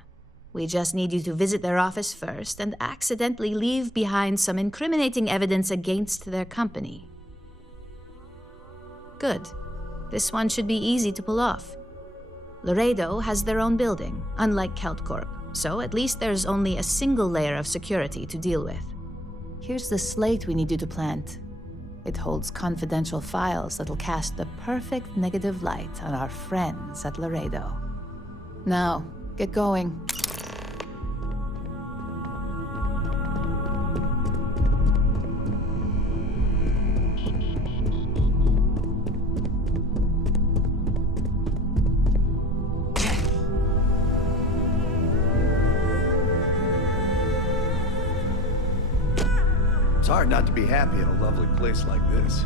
We just need you to visit their office first and accidentally leave behind some incriminating evidence against their company. Good. This one should be easy to pull off. Laredo has their own building, unlike Keltcorp, so at least there's only a single layer of security to deal with. Here's the slate we need you to plant. It holds confidential files that'll cast the perfect negative light on our friends at Laredo. Now, get going. It's hard not to be happy in a lovely place like this.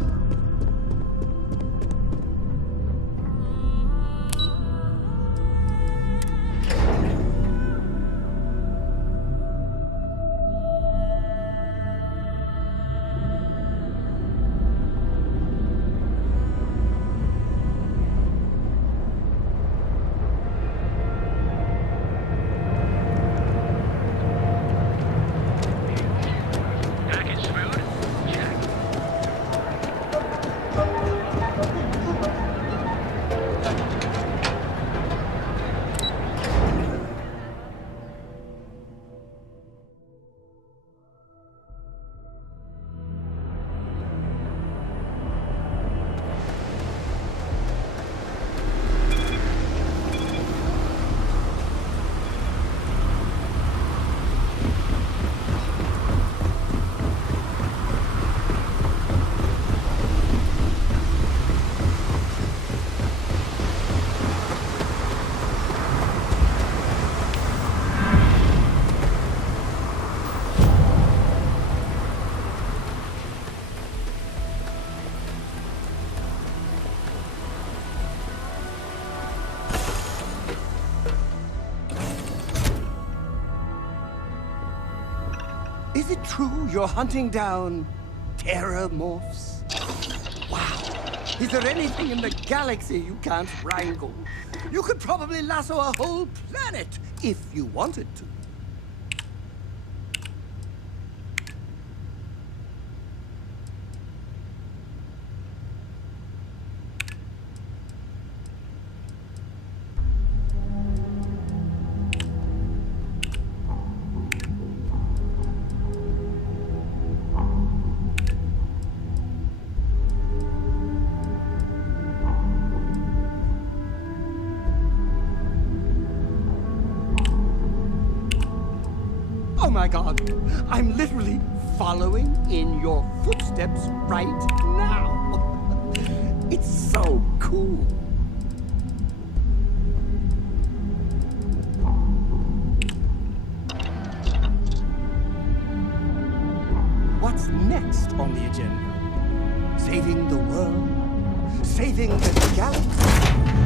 Package food? Check. Is it true you're hunting down terramorphs? Wow. Is there anything in the galaxy you can't wrangle? You could probably lasso a whole planet if you wanted to. Oh my god, I'm literally following in your footsteps right now. It's so cool. What's next on the agenda? Saving the world? Saving the galaxy?